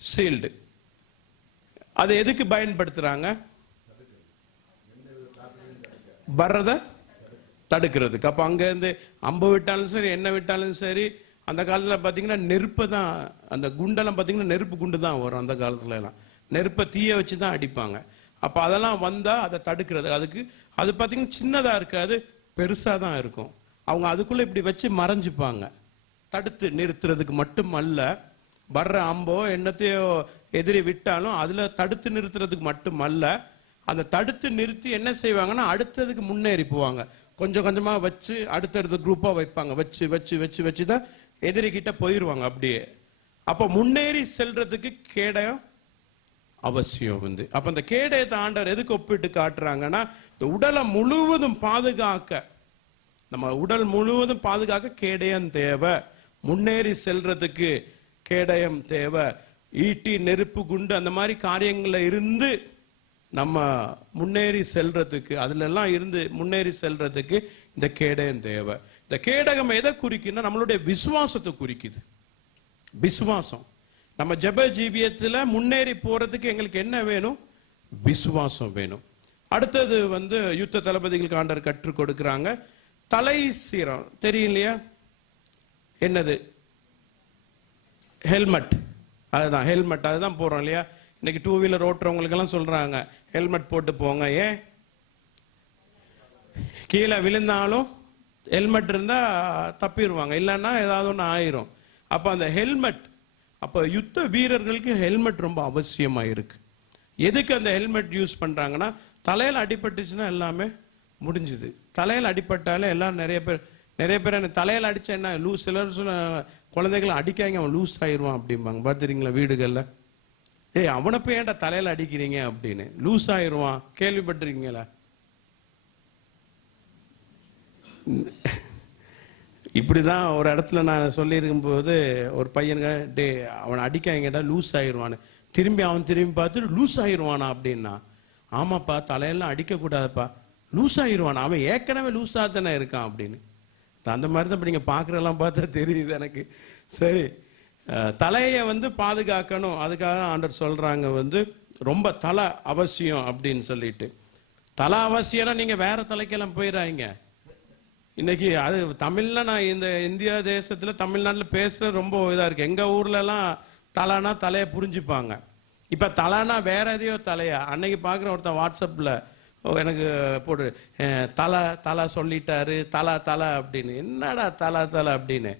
ஷீல்டு. அது எதுக்கு பயன்படுத்துறாங்க? வர்றத தடுக்கிறதுக்கு. அப்ப அங்க இருந்து அம்பு விட்டாலும் சரி, என்ன விட்டாலும் சரி, அந்த காலத்துல பாத்தீங்கன்னா நெருப்பை தான், அந்த குண்டெல்லாம் பாத்தீங்கன்னா நெருப்பு குண்டு தான் வரும். அந்த காலத்துல எல்லாம் நெருப்பை தீய வச்சுதான் அடிப்பாங்க. அப்ப அதெல்லாம் வந்தா அதை தடுக்கிறது. அதுக்கு அது பாத்தீங்கன்னா சின்னதா இருக்காது, பெருசா தான் இருக்கும். அவங்க அதுக்குள்ள இப்படி வச்சு மறைஞ்சுப்பாங்க. தடுத்து நிறுத்துறதுக்கு மட்டும் அல்ல, வர்ற அம்போ என்னத்தையோ எதிரி விட்டாலும் அதுல தடுத்து நிறுத்துறதுக்கு மட்டும் அல்ல, அந்த தடுத்து நிறுத்தி என்ன செய்வாங்கன்னா அடுத்ததுக்கு முன்னேறி போவாங்க. கொஞ்சம் கொஞ்சமா வச்சு அடுத்தடுத்த குரூப்பா வைப்பாங்க. வச்சு வச்சு வச்சு வச்சுதான் எதிரி கிட்ட போயிருவாங்க அப்படியே. அப்ப முன்னேறி செல்றதுக்கு கேடயம் அவசியம். அப்ப அந்த கேடயத்தை ஆண்டவர் எதுக்கு ஒப்பிட்டு காட்டுறாங்கன்னா, இந்த உடலை முழுவதும் பாதுகாக்க, நம்ம உடல் முழுவதும் பாதுகாக்க கேடயம் தேவை. முன்னேறி செல்றதுக்கு கேடயம் தேவை. ஈட்டி, நெருப்பு, குண்டு அந்த மாதிரி காரியங்கள்ல இருந்து நம்ம முன்னேறி செல்றதுக்கு, அதுல எல்லாம் இருந்து முன்னேறி செல்றதுக்கு இந்த கேடயம் தேவை. இந்த கேடகம் எதை குறிக்குன்னா நம்மளுடைய விசுவாசத்தை குறிக்குது. விசுவாசம். நம்ம ஜெப ஜீவியத்துல முன்னேறி போறதுக்கு எங்களுக்கு என்ன வேணும்? விசுவாசம் வேணும். அடுத்தது யுத்த தளபதிகளுக்கு ஆண்டவர் கற்றுக் கொடுக்கிறாங்க. தலை சீரம் தெரியும் இல்லையா? என்னது? ஹெல்மெட். அதுதான் ஹெல்மெட். அதுதான் போறோம் இல்லையா? இன்னைக்கு டூ வீலர் ஓட்டுறவங்களுக்கு எல்லாம் சொல்றாங்க ஹெல்மெட் போட்டு போங்க. ஏன்? கீழே விழுந்தாலும் ஹெல்மெட் இருந்தா தப்பிடுவாங்க, இல்லைன்னா ஏதாவது ஒன்று ஆயிரும். அப்ப அந்த ஹெல்மெட், அப்ப யுத்த வீரர்களுக்கு ஹெல்மெட் ரொம்ப அவசியமா இருக்கு. எதுக்கு அந்த ஹெல்மெட் யூஸ் பண்றாங்கன்னா, தலையில அடிபட்டுச்சுன்னா எல்லாமே முடிஞ்சுது. தலையில அடிபட்டாலே எல்லாம் நிறைய பேர் என்ன தலையில அடிச்சா என்ன லூஸ், சிலர் குழந்தைகளை அடிக்காங்க அவன் லூஸ் ஆயிடுவான் அப்படிம்பாங்க. பார்த்துறீங்களா வீடுகள்ல? ஏய் அவனை போய் ஏன்டா தலையில அடிக்கிறீங்க அப்படின்னு, லூஸ் ஆயிடுவான். கேள்விப்பட்டிருக்கீங்களா? இப்படிதான் ஒரு இடத்துல நான் சொல்லியிருக்கும் போது ஒரு பையனுங்க, டே அவனை அடிக்காங்கடா லூஸ் ஆயிடுவான்னு. அவன் திரும்பி பார்த்துட்டு லூஸ் ஆயிடுவானா அப்படின்னா, ஆமாப்பா தலையெல்லாம் அடிக்க கூடாதுப்பா, லூஸ் ஆயிடுவானா, அவன் ஏற்கனவே லூஸா தானே இருக்கான் அப்படின்னு. அந்த மாதிரி தான் நீங்க பாக்குறதெல்லாம் பார்த்தா தெரியுது எனக்கு. சரி, தலையை பாதுகாக்கணும். அதுக்காக ஆண்டவர் சொல்றாங்க ரொம்ப தலை அவசியம் அப்படின்னு சொல்லிட்டு. தலை அவசியம்னா நீங்க வேற தலைக்கெல்லாம் போயிடாங்க. இன்னைக்கு அது தமிழ்ல, நான் இந்த இந்தியா தேசத்துல தமிழ்நாட்டுல பேசுற ரொம்ப இதா இருக்கு. எங்க ஊர்ல எல்லாம் தலைனா தலையை புரிஞ்சுப்பாங்க. இப்ப தலைனா வேற எதையோ தலையா. அன்னைக்கு பாக்குற ஒருத்தன் வாட்ஸ்அப்ல எனக்கு போடு, தலை சொல்லிட்டாரு, தலை அப்படின்னு. என்னடா தலை அப்படின்னு?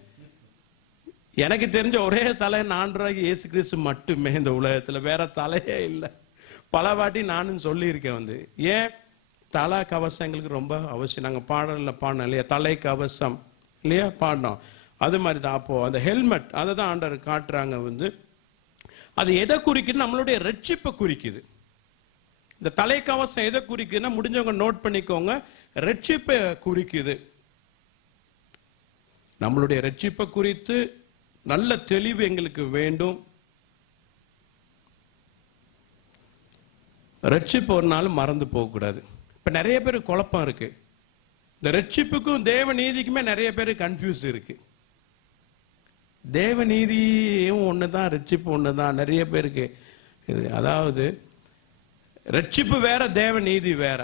எனக்கு தெரிஞ்ச ஒரே தலை ஆண்டவராகிய இயேசு கிறிஸ்து மட்டுமே இந்த உலகத்துல, வேற தலையே இல்லை. பல வாட்டி நானும் சொல்லியிருக்கேன். ஏன் தலை கவசம் எங்களுக்கு ரொம்ப அவசியம். நாங்க பாடல பாடணும் இல்லையா, தலை கவசம் இல்லையா பாடணும். அது மாதிரி தான். அப்போ அந்த ஹெல்மெட் அதை தான் ஆண்டவர் காட்டுறாங்க. அது எதை குறிக்குது? நம்மளுடைய ரட்சிப்பை குறிக்குது. இந்த தலைக்கவசம் எதை குறிக்குதுன்னா, முடிஞ்சவங்க நோட் பண்ணிக்கோங்க, ரட்சிப்பை குறிக்குது. நம்மளுடைய ரட்சிப்பை குறித்து நல்ல தெளிவு எங்களுக்கு வேண்டும். ரட்சிப்பு ஒரு நாள் மறந்து போகக்கூடாது. இப்ப நிறைய பேர் குழப்பம் இருக்கு. இந்த ரட்சிப்புக்கும் தேவ நீதிக்குமே நிறைய பேர் கன்ஃபியூஸ் இருக்கு. தேவ நீதியும் ஒண்ணுதான், ரட்சிப்பு ஒண்ணுதான். நிறைய பேருக்கு இது, அதாவது ரட்சிப்பு வேற, தேவ நீதி வேற.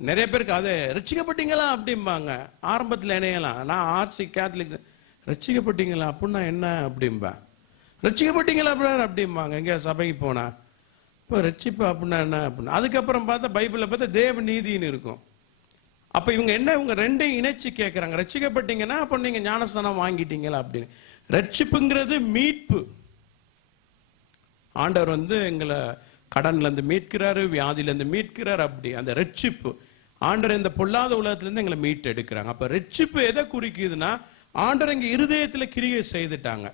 நிறைய பேருக்கு அது ரட்சிக்கப்பட்டீங்களா அப்படிம்பாங்க. ஆரம்பத்தில் இணையலாம், நான் ஆர்சி கேத்தலிக், ரட்சிக்கப்பட்டீங்களா அப்படின்னா என்ன அப்படிம்பேன். ரட்சிக்கப்பட்டீங்களா அப்படிம்பாங்க எங்க சபைக்கு போனா. இப்போ ரட்சிப்பு அப்படின்னா என்ன அப்படின்னா, அதுக்கப்புறம் பார்த்தா பைபிளில் பார்த்தா தேவ நீதின்னு இருக்கும். அப்ப இவங்க என்ன, இவங்க ரெண்டையும் இணைச்சு கேட்கறாங்க. ரட்சிக்கப்பட்டீங்கன்னா அப்ப நீங்க ஞானஸ்தானம் வாங்கிட்டீங்களா அப்படின்னு. ரட்சிப்புங்கிறது மீட்பு. ஆண்டவர் வந்து எங்களை கடன்ல இருந்து மீட்கிறாரு, வியாதியில இருந்து மீட்கிறாரு. அப்படி அந்த ரட்சிப்பு ஆண்டவர் இந்த பொல்லாத உலகத்துல இருந்து எங்களை மீட்டு எடுக்கிறாங்க. அப்ப ரட்சிப்பு எதை குறிக்குதுன்னா, ஆண்டவர் எங்க இருதயத்துல கிரியை செய்துட்டாங்க,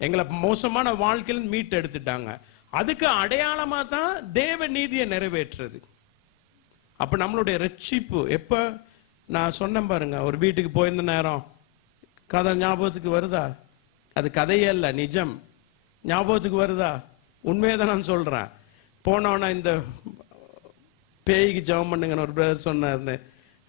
எங்களை மோசமான வாழ்க்கையில மீட்டு எடுத்துட்டாங்க. அதுக்கு அடையாளமா தான் தேவ நீதியை நிறைவேற்றுறது. அப்ப நம்மளுடைய ரட்சிப்பு எப்ப, நான் சொன்னேன் பாருங்க, ஒரு வீட்டுக்கு போயிருந்த நேரம் கதை ஞாபகத்துக்கு வருதா? அது கதையே இல்ல, நிஜம். ஞாபகத்துக்கு வருதா? உண்மையதான் நான் சொல்றேன். போனோன்னா இந்த பேய்க்கு ஜெபம் பண்ணுங்கன்னு ஒரு பிரதர் சொன்னார்னு,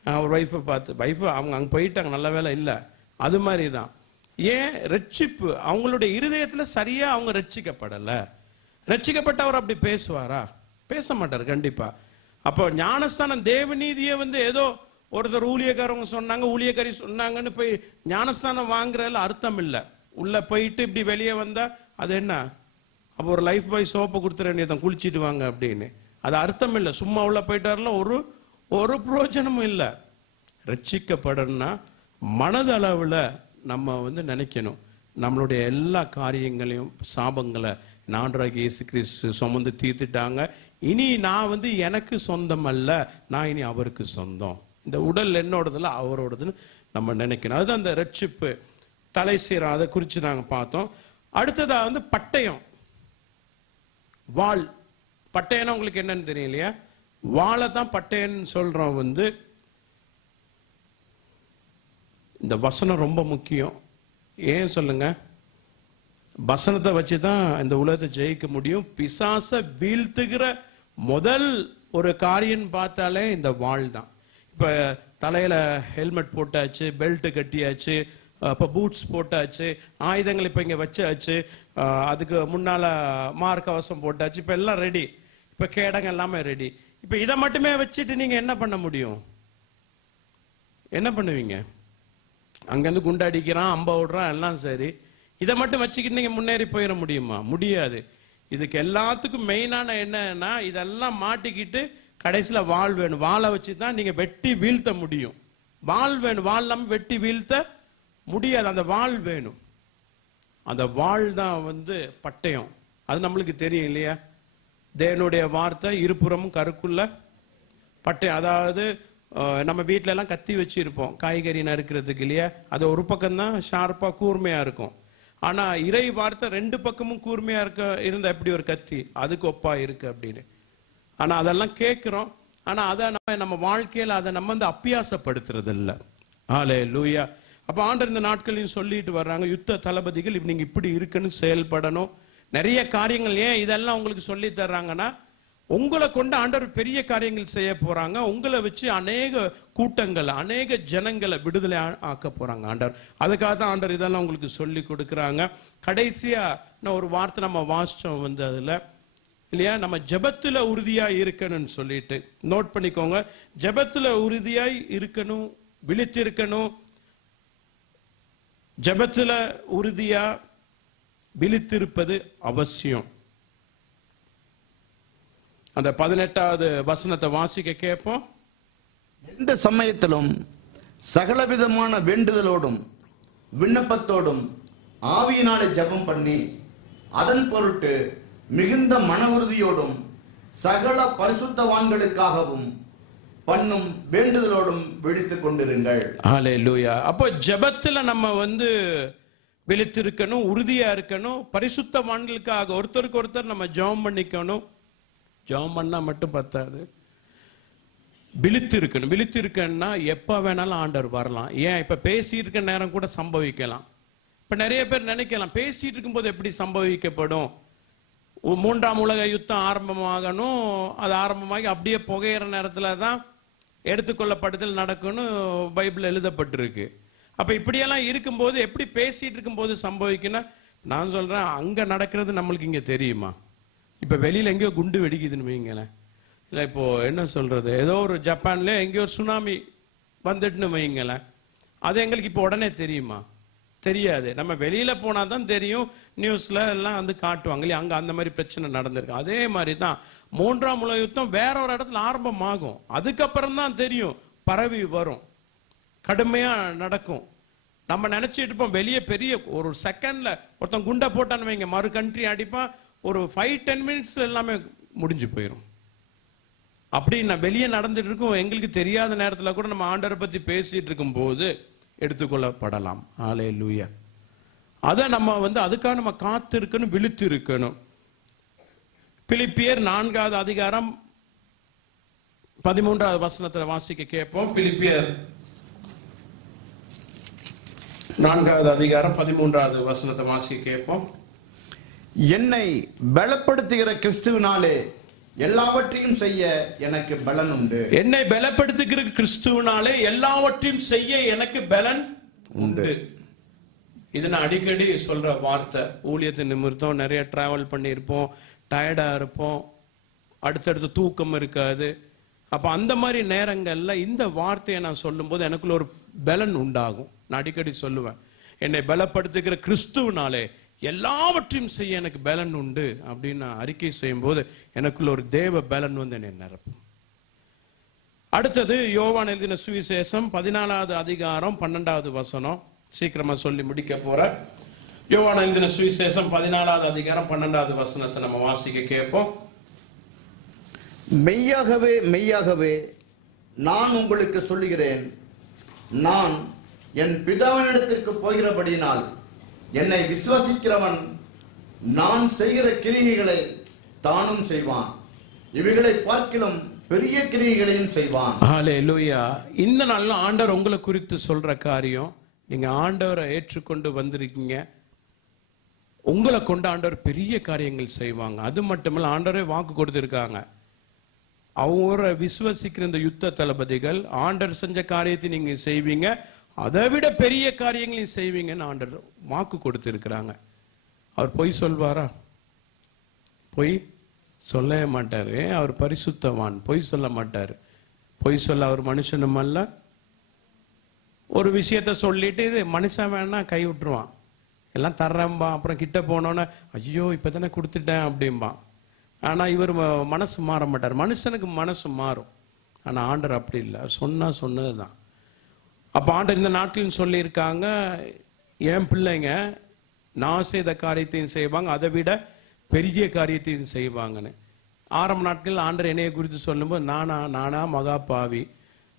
அவர் ஒய்ஃபை பார்த்து, ஒய்ஃபை அவங்க அங்கே போயிட்டாங்க, நல்ல வேலை இல்லை. அது மாதிரி தான். ஏன் ரட்சிப்பு அவங்களுடைய இருதயத்துல சரியா அவங்க ரட்சிக்கப்படலை. ரட்சிக்கப்பட்டவர் அப்படி பேசுவாரா? பேச மாட்டார் கண்டிப்பா. அப்போ ஞானஸ்தானம் தேவநீதியை வந்து ஏதோ ஒருத்தர் ஊழியக்காரவங்க சொன்னாங்க, ஊழியக்காரி சொன்னாங்கன்னு போய் ஞானஸ்தானம் வாங்குறதுல அர்த்தம் இல்லை. உள்ள போயிட்டு இப்படி வெளியே வந்தா அது என்ன, அப்போ ஒரு லைஃப் பாய் சோப்பை கொடுத்துற வேண்டியதான், குளிச்சுட்டு வாங்க அப்படின்னு. அது அர்த்தம் இல்லை. சும்மா உள்ள போயிட்டாருல ஒரு பிரயோஜனமும் இல்லை. ரட்சிக்கப்படணும்னா மனதளவுல நம்ம வந்து நினைக்கணும், நம்மளுடைய எல்லா காரியங்களையும் சாபங்களை ஆண்டவராகிய இயேசு கிறிஸ்து சுமந்து தீர்த்துட்டாங்க. இனி நான் வந்து எனக்கு சொந்தம் அல்ல, நான் இனி அவருக்கு சொந்தம். இந்த உடல் என்னோடதுல அவரோடதுன்னு நம்ம நினைக்கணும். அதுதான் அந்த ரட்சிப்பு. தலை சீரம் அதை குறித்து நாங்கள் பார்த்தோம். அடுத்ததா வந்து பட்டயம், வாள். பட்டயம்னா உங்களுக்கு என்னன்னு தெரியும் இல்லையா? வாளை தான் பட்டயம்னு சொல்றோம். வந்து இந்த வசனம் ரொம்ப முக்கியம். ஏன் சொல்லுங்க? வசனத்தை வச்சுதான் இந்த உலகத்தை ஜெயிக்க முடியும். பிசாச வீழ்த்துகிற முதல் ஒரு காரியம் பார்த்தாலே இந்த வாள் தான். இப்ப தலையில ஹெல்மெட் போட்டாச்சு, பெல்ட் கட்டியாச்சு, இப்போ பூட்ஸ் போட்டாச்சு, ஆயுதங்கள் இப்போ இங்கே வச்சாச்சு, அதுக்கு முன்னால மார்க்கவசம் போட்டாச்சு, இப்போ எல்லாம் ரெடி. இப்போ கேடங்க எல்லாமே ரெடி. இப்போ இதை மட்டுமே வச்சுட்டு நீங்க என்ன பண்ண முடியும்? என்ன பண்ணுவீங்க? அங்கேருந்து குண்டடிக்கிறான், அம்ப விடுறான், எல்லாம் சரி. இதை மட்டும் வச்சுக்கிட்டு நீங்க முன்னேறி போயிட முடியுமா? முடியாது. இதுக்கு எல்லாத்துக்கும் மெயினான என்னன்னா, இதெல்லாம் மாட்டிக்கிட்டு கடைசியில வாள் வேணும். வாளை வச்சு தான் நீங்க வெட்டி வீழ்த்த முடியும். வாள் வேணும், வாள் இல்லாம வெட்டி வீழ்த்த முடியாது. அந்த வாள் வேணும். அந்த வாள் தான் வந்து பட்டயம். அது நம்மளுக்கு தெரியும் இல்லையா? தேவனுடைய வார்த்தை இருபுறமும் கருக்குள்ள பட்டயம். அதாவது நம்ம வீட்டில எல்லாம் கத்தி வச்சிருப்போம் காய்கறி நறுக்கிறதுக்கு இல்லையா? அது ஒரு பக்கம் தான் ஷார்ப்பா கூர்மையா இருக்கும். ஆனா இறை வார்த்தை ரெண்டு பக்கமும் கூர்மையா இருந்த எப்படி ஒரு கத்தி அதுக்கு ஒப்பா இருக்கு அப்படின்னு. ஆனா அதெல்லாம் கேட்கிறோம். ஆனா அதை நம்ம வாழ்க்கையில அதை நம்ம வந்து அப்பியாசப்படுத்துறது இல்லை. ஹல்லேலூயா. அப்ப ஆண்டவர் இந்த நாட்களையும் சொல்லிட்டு வர்றாங்க, யுத்த தளபதிகள் நீங்க இப்படி இருக்குன்னு செயல்படணும். நிறைய காரியங்கள். ஏன் இதெல்லாம் உங்களுக்கு சொல்லி தர்றாங்கன்னா, உங்களை கொண்டு ஆண்டவர் பெரிய காரியங்கள் செய்ய போறாங்க. உங்களை வச்சு அநேக கூட்டங்கள், அநேக ஜனங்களை விடுதலை ஆக்க போறாங்க ஆண்டவர். அதுக்காக தான் ஆண்டவர் இதெல்லாம் உங்களுக்கு சொல்லி கொடுக்குறாங்க. கடைசியா ஒரு வார்த்தை நம்ம வாசிச்சோம் வந்து அதுல இல்லையா, நம்ம ஜெபத்துல உறுதியாய் இருக்கணும்னு சொல்லிட்டு நோட் பண்ணிக்கோங்க. ஜெபத்துல உறுதியாய் இருக்கணும், விழித்திருக்கணும். ஜெபத்துல உறுதியா விழித்திருப்பது அவசியம். அந்த 18வது வசனத்தை வாசிக்க கேட்போம். எந்த சமயத்திலும் சகலவிதமான வேண்டுதலோடும் விண்ணப்பத்தோடும் ஆவியினாலே ஜெபம் பண்ணி அதன் பொருட்டு மிகுந்த மன உறுதியோடும் சகல பரிசுத்தவான்களுக்காகவும் பண்ணும் வேண்டுதலோடும் விழித்துக் கொண்டிருங்கள். ஹல்லேலூயா. அப்போ ஜெபத்துல நம்ம வந்து விழித்திருக்கணும், உறுதியா இருக்கணும். பரிசுத்தவான்களுக்காக ஒருத்தருக்கு ஒருத்தர் நம்ம ஜெபம் பண்ணிக்கணும். ஜெபம் பண்ணா மட்டும் பத்தாது, விழித்து இருக்கணும். விழித்து இருக்கணும்னா எப்ப வேணாலும் ஆண்டவர் வரலாம். ஏன் இப்ப பேசிட்டு இருக்க நேரம் கூட சம்பவிக்கலாம். இப்ப நிறைய பேர் நினைக்கலாம், பேசிட்டு இருக்கும்போது எப்படி சம்பவிக்கப்படும்? 3ஆம் உலக யுத்தம் ஆரம்பமாகணும், அது ஆரம்பமாகி அப்படியே புகையிற நேரத்துல தான் எடுத்துக்கொள்ளப்படுதல் நடக்கும்னு பைபிள் எழுதப்பட்டிருக்கு. அப்ப இப்படியெல்லாம் இருக்கும்போது எப்படி பேசிட்டு இருக்கும்போது சம்பவிக்குன்னா, நான் சொல்றேன், அங்க நடக்கிறது நம்மளுக்கு இங்க தெரியுமா? இப்ப வெளியில எங்கேயோ குண்டு வெடிக்குதுன்னு வைங்களேன், இல்லை இப்போ என்ன சொல்றது, ஏதோ ஒரு ஜப்பான்ல எங்கேயோ ஒரு சுனாமி வந்துட்டுன்னு வைங்களேன், அது எங்களுக்கு இப்போ உடனே தெரியுமா? தெரியாது. நம்ம வெளியில போனா தான் தெரியும், நியூஸ்ல எல்லாம் வந்து காட்டுவாங்க இல்லையா, அங்க அந்த மாதிரி பிரச்சனை நடந்திருக்கு. அதே மாதிரி தான் 3ஆம் உலக யுத்தம் வேற ஒரு இடத்துல ஆரம்பமாகும், அதுக்கப்புறம் தான் தெரியும், பரவி வரும், கடுமையா நடக்கும். நம்ம நினைச்சிட்டு இருப்போம் வெளியே பெரிய ஒரு செகண்ட்ல ஒருத்தன் குண்டை போட்டான்னு வைங்க, மறு கண்ட்ரி அடிப்பான், ஒரு 5-10 மினிட்ஸ்ல எல்லாமே முடிஞ்சு போயிடும். அப்படி நான் வெளியே நடந்துட்டு இருக்கும், எங்களுக்கு தெரியாத நேரத்தில் கூட நம்ம ஆண்டவரை பத்தி பேசிட்டு இருக்கும் போது எடுத்துக்கொள்ளப்படலாம். ஹல்லேலூயா. அதை நம்ம வந்து அதுக்காக நம்ம காத்து இருக்கணும், விழித்து இருக்கணும். பிலிப்பியர் 4வது அதிகாரம் 13வது வசனத்தை வாசிக்க கேட்போம். பிலிப்பியர் 4வது அதிகாரம் 13வது வசனத்தை வாசிக்க கேட்போம். என்னை பலப்படுத்துகிற கிறிஸ்துவினாலே எல்லாவற்றையும் செய்ய எனக்கு பலன் உண்டு. என்னை பலப்படுத்துகிற கிறிஸ்துவினாலே எல்லாவற்றையும் செய்ய எனக்கு பலன் உண்டு. இது நான் அடிக்கடி சொல்ற வார்த்தை. ஊழியத்தை நிமிர்த்தம் நிறைய டிராவல் பண்ணியிருப்போம், டயர்டா இருப்போம், அடுத்தடுத்து தூக்கம் இருக்காது. அப்ப அந்த மாதிரி நேரங்கள்ல இந்த வார்த்தையை நான் சொல்லும் போது எனக்குள்ள ஒரு பலன் உண்டாகும். நான் அடிக்கடி சொல்லுவேன், என்னை பலப்படுத்துகிற கிறிஸ்துவினாலே எல்லாவற்றையும் செய்ய எனக்கு பலன் உண்டு அப்படின்னு நான் அறிக்கை செய்யும் போது எனக்குள்ள ஒரு தேவ பலன் வந்து என்னை நிரப்பும். அடுத்தது யோவான் எழுதின சுவிசேஷம் 14வது அதிகாரம் 12வது வசனம். சீக்கிரமா சொல்லி முடிக்க போற. யோவான் எழுதின சுவிசேஷம் 14வது அதிகாரம் 12வது வசனத்தை நம்ம வாசிக்க கேட்போம். மெய்யாகவே மெய்யாகவே நான் உங்களுக்கு சொல்லுகிறேன், நான் என் பிதாவினிடத்திற்கு போகிறபடியினால் என்னை விசுவாசிக்கிறவன் நான் செய்கிற கிரியைகளை தானும் செய்வான், இவைகளை பார்க்கிலும் பெரிய கிரியைகளையும் செய்வான். ஹல்லேலூயா. இந்த நாள்ல ஆண்டவர் உங்களை குறித்து சொல்ற காரியம், நீங்க ஆண்டவரை ஏற்றுக்கொண்டு வந்திருக்கீங்க, உங்களை கொண்டு ஆண்டவர் பெரிய காரியங்கள் செய்வாங்க. அது மட்டுமல்ல, ஆண்டவரே வாக்கு கொடுத்திருக்காங்க, அவரை விசுவாசிக்கிற இந்த யுத்த தளபதிகள் ஆண்டவர் செஞ்ச காரியத்தை நீங்க செய்வீங்க, அதை விட பெரிய காரியங்களையும் செய்வீங்கன்னு ஆண்டவர் வாக்கு கொடுத்திருக்கிறாங்க. அவர் பொய் சொல்வாரா? பொய் சொல்லவே மாட்டாரு. அவர் பரிசுத்தவான், பொய் சொல்ல மாட்டாரு. பொய் சொல்ல அவர் மனுஷனும் அல்ல. ஒரு விஷயத்த சொல்லிட்டு இது மனுஷன் வேணா கை விட்டுருவான், எல்லாம் தர்றம்பா, அப்புறம் கிட்ட போனோன்னு ஐயோ இப்பதானே கொடுத்துட்டேன் அப்படிம்பான். ஆனா இவர் மனசு மாற மாட்டார். மனுஷனுக்கு மனசு மாறும், ஆனா ஆண்டர் அப்படி இல்லை. சொன்னா சொன்னதுதான். அப்ப ஆண்டர் இந்த நாட்டில் சொல்லியிருக்காங்க, என் பிள்ளைங்க நான் செய்த காரியத்தையும் செய்வாங்க, அதை விட பெரிய காரியத்தையும் செய்வாங்கன்னு. ஆரம்ப நாட்கள் ஆண்டர் என்னைய குறித்து சொல்லும்போது நானா மகா பாவி,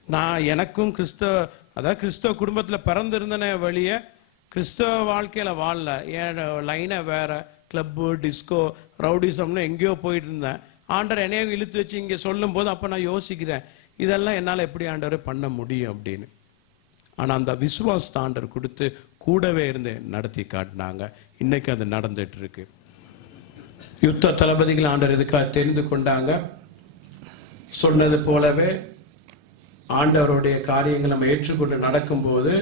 நான் எனக்கும் கிறிஸ்தவ குடும்பத்துல பிறந்திருந்தனே வழிய கிறிஸ்தவ வாழ்க்கையில வாழல. என் லைனை வேற, கிளப்பு, டிஸ்கோ, ரவுடிசம்னு எங்கேயோ போயிட்டு இருந்தேன். ஆண்டர் என்னைய இழுத்து வச்சு இங்க சொல்லும் போது அப்ப நான் யோசிக்கிறேன், இதெல்லாம் என்னால எப்படி ஆண்டவரை பண்ண முடியும் அப்படின்னு. ஆனா அந்த விசுவாசத்தை ஆண்டவர் கொடுத்து கூடவே இருந்து நடத்தி காட்டினாங்க. இன்னைக்கு அது நடந்துட்டு இருக்கு. யுத்த தளபதிகள் ஆண்டவர் இதுக்காக தெரிந்து கொண்டாங்க. சொன்னது போலவே ஆண்டவருடைய காரியங்கள் நம்ம ஏற்றுக்கொண்டு நடக்கும்போது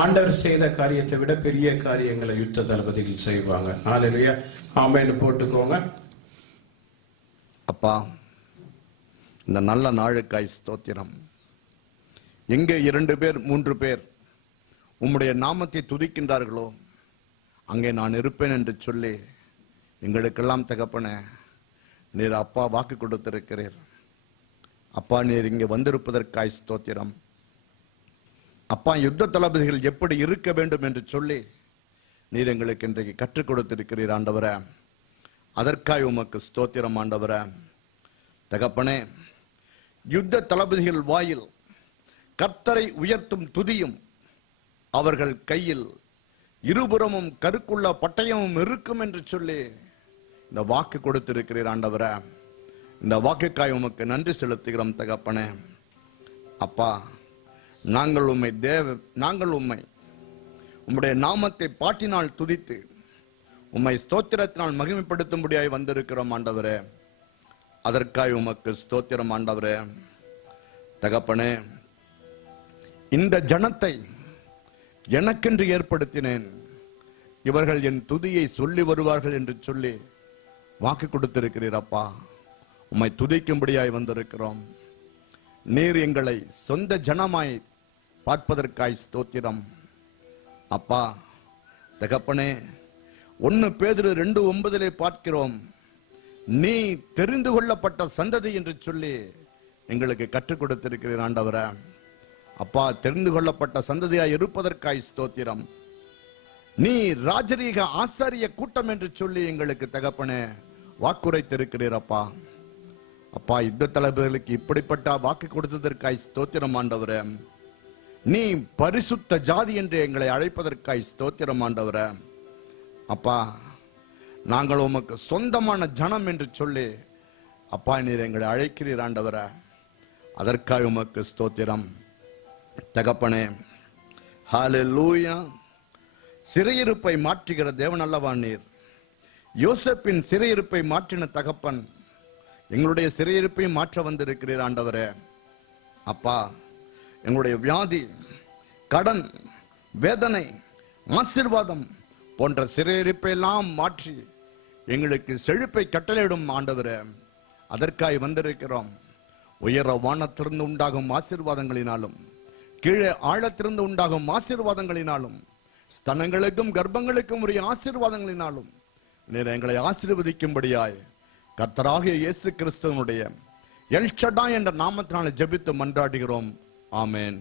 ஆண்டவர் செய்த காரியத்தை விட பெரிய காரியங்களை யுத்த தளபதிகள் செய்வாங்க. ஹல்லேலூயா. ஆமென் போட்டுக்கோங்க. அப்பா, இந்த நல்ல நாளுக்காய் ஸ்தோத்திரம். எங்கே 2 பேர் 3 பேர் உம்முடைய நாமத்தை துதிக்கின்றார்களோ அங்கே நான் இருப்பேன் என்று சொல்லி எங்களுக்கெல்லாம் தகப்பனே நீர் அப்பா வாக்கு கொடுத்திருக்கிறீர். அப்பா, நீர் இங்கே வந்திருப்பதற்காய் ஸ்தோத்திரம். அப்பா, யுத்த தளபதிகள் எப்படி இருக்க வேண்டும் என்று சொல்லி நீர் எங்களுக்கு இன்றைக்கு கற்றுக் கொடுத்திருக்கிறீர் ஆண்டவரே. அதற்காய் உமக்கு ஸ்தோத்திரம் ஆண்டவரே. தகப்பனே, யுத்த தளபதிகள் வாயில் கர்த்தரை உயர்த்தும் துதியும் அவர்கள் கையில் இருபுறமும் கருக்குள்ள பட்டயமும் இருக்கும் என்று சொல்லி இந்த வாக்கு கொடுத்திருக்கிறீர் ஆண்டவரே. இந்த வாக்குக்காய் உமக்கு நன்றி செலுத்துகிறோம் தகப்பனே. அப்பா, நாங்கள் உம்மை உம்முடைய நாமத்தை பாட்டினால் துதித்து உம்மை ஸ்தோத்திரத்தினால் மகிமைப்படுத்தும்படியாய் வந்திருக்கிறோம் ஆண்டவரே. அதற்காய் உமக்கு ஸ்தோத்திரம் ஆண்டவரே. தகப்பனே, இந்த ஜனத்தை எனக்கென்று ஏற்படுத்தினேன், இவர்கள் என் துதியை சொல்லி வருவார்கள் என்று சொல்லி வாக்கு கொடுத்திருக்கிறீர் அப்பா. உம்மை துதிக்கும்படியாய் வந்திருக்கிறோம். நீர் எங்களை சொந்த ஜனமாய் பார்ப்பதற்காய் ஸ்தோத்திரம் அப்பா. தகப்பனே, 1 பேதுரு 2:9 பார்க்கிறோம், நீ தெரிந்து கொள்ளப்பட்ட சந்ததி என்று சொல்லி எங்களுக்கு கற்றுக் கொடுத்திருக்கிறீர் ஆண்டவரே. அப்பா, தெரிந்து கொள்ளப்பட்ட சந்ததியாய் இருப்பதற்காய் ஸ்தோத்திரம். நீ ராஜரீக ஆசாரிய கூட்டம் என்று சொல்லி எங்களுக்கு தகப்பனே வாக்குரைத்திருக்கிறீர் அப்பா. அப்பா, யுத்த தளபதிகளுக்கு இப்படிப்பட்ட வாக்கு கொடுத்ததற்காய் ஸ்தோத்திரம் ஆண்டவரே. நீ பரிசுத்த ஜாதி என்று எங்களை அழைப்பதற்காய் ஸ்தோத்திரம் ஆண்டவரே. அப்பா, நாங்கள் உமக்கு சொந்தமான ஜனம் என்று சொல்லி அப்பா நீர் எங்களை அழைக்கிறீர் ஆண்டவரே. அதற்காக உமக்கு ஸ்தோத்திரம் தகப்பனே. ஹல்லேலூயா. சிறையிருப்பை மாற்றுகிற தேவன் அல்லவா நீர். யோசேப்பின் சிறையிருப்பை மாற்றின தகப்பன், எங்களுடைய சிறையிருப்பை மாற்ற வந்திருக்கிறீர் ஆண்டவரே. அப்பா, எங்களுடைய வியாதி, கடன், வேதனை, ஆசீர்வாதம் போன்ற சிறையிருப்பை எல்லாம் மாற்றி எங்களுக்கு செழிப்பை கட்டளையிடும் ஆண்டவரே. அதற்காய் வந்திருக்கிறோம். உயர வானத்திலிருந்து உண்டாகும் ஆசீர்வாதங்களினாலும் கீழே ஆழத்திலிருந்து உண்டாகும் ஆசீர்வாதங்களினாலும் ஸ்தனங்களுக்கும் கர்ப்பங்களுக்கும் உரிய ஆசீர்வாதங்களினாலும் நீர் எங்களை ஆசீர்வதிக்கும்படியாய் கர்த்தராகிய இயேசு கிறிஸ்துவனுடைய எல் ஷடாய் என்ற நாமத்தினால ஜெபித்து மன்றாடுகிறோம். ஆமென்.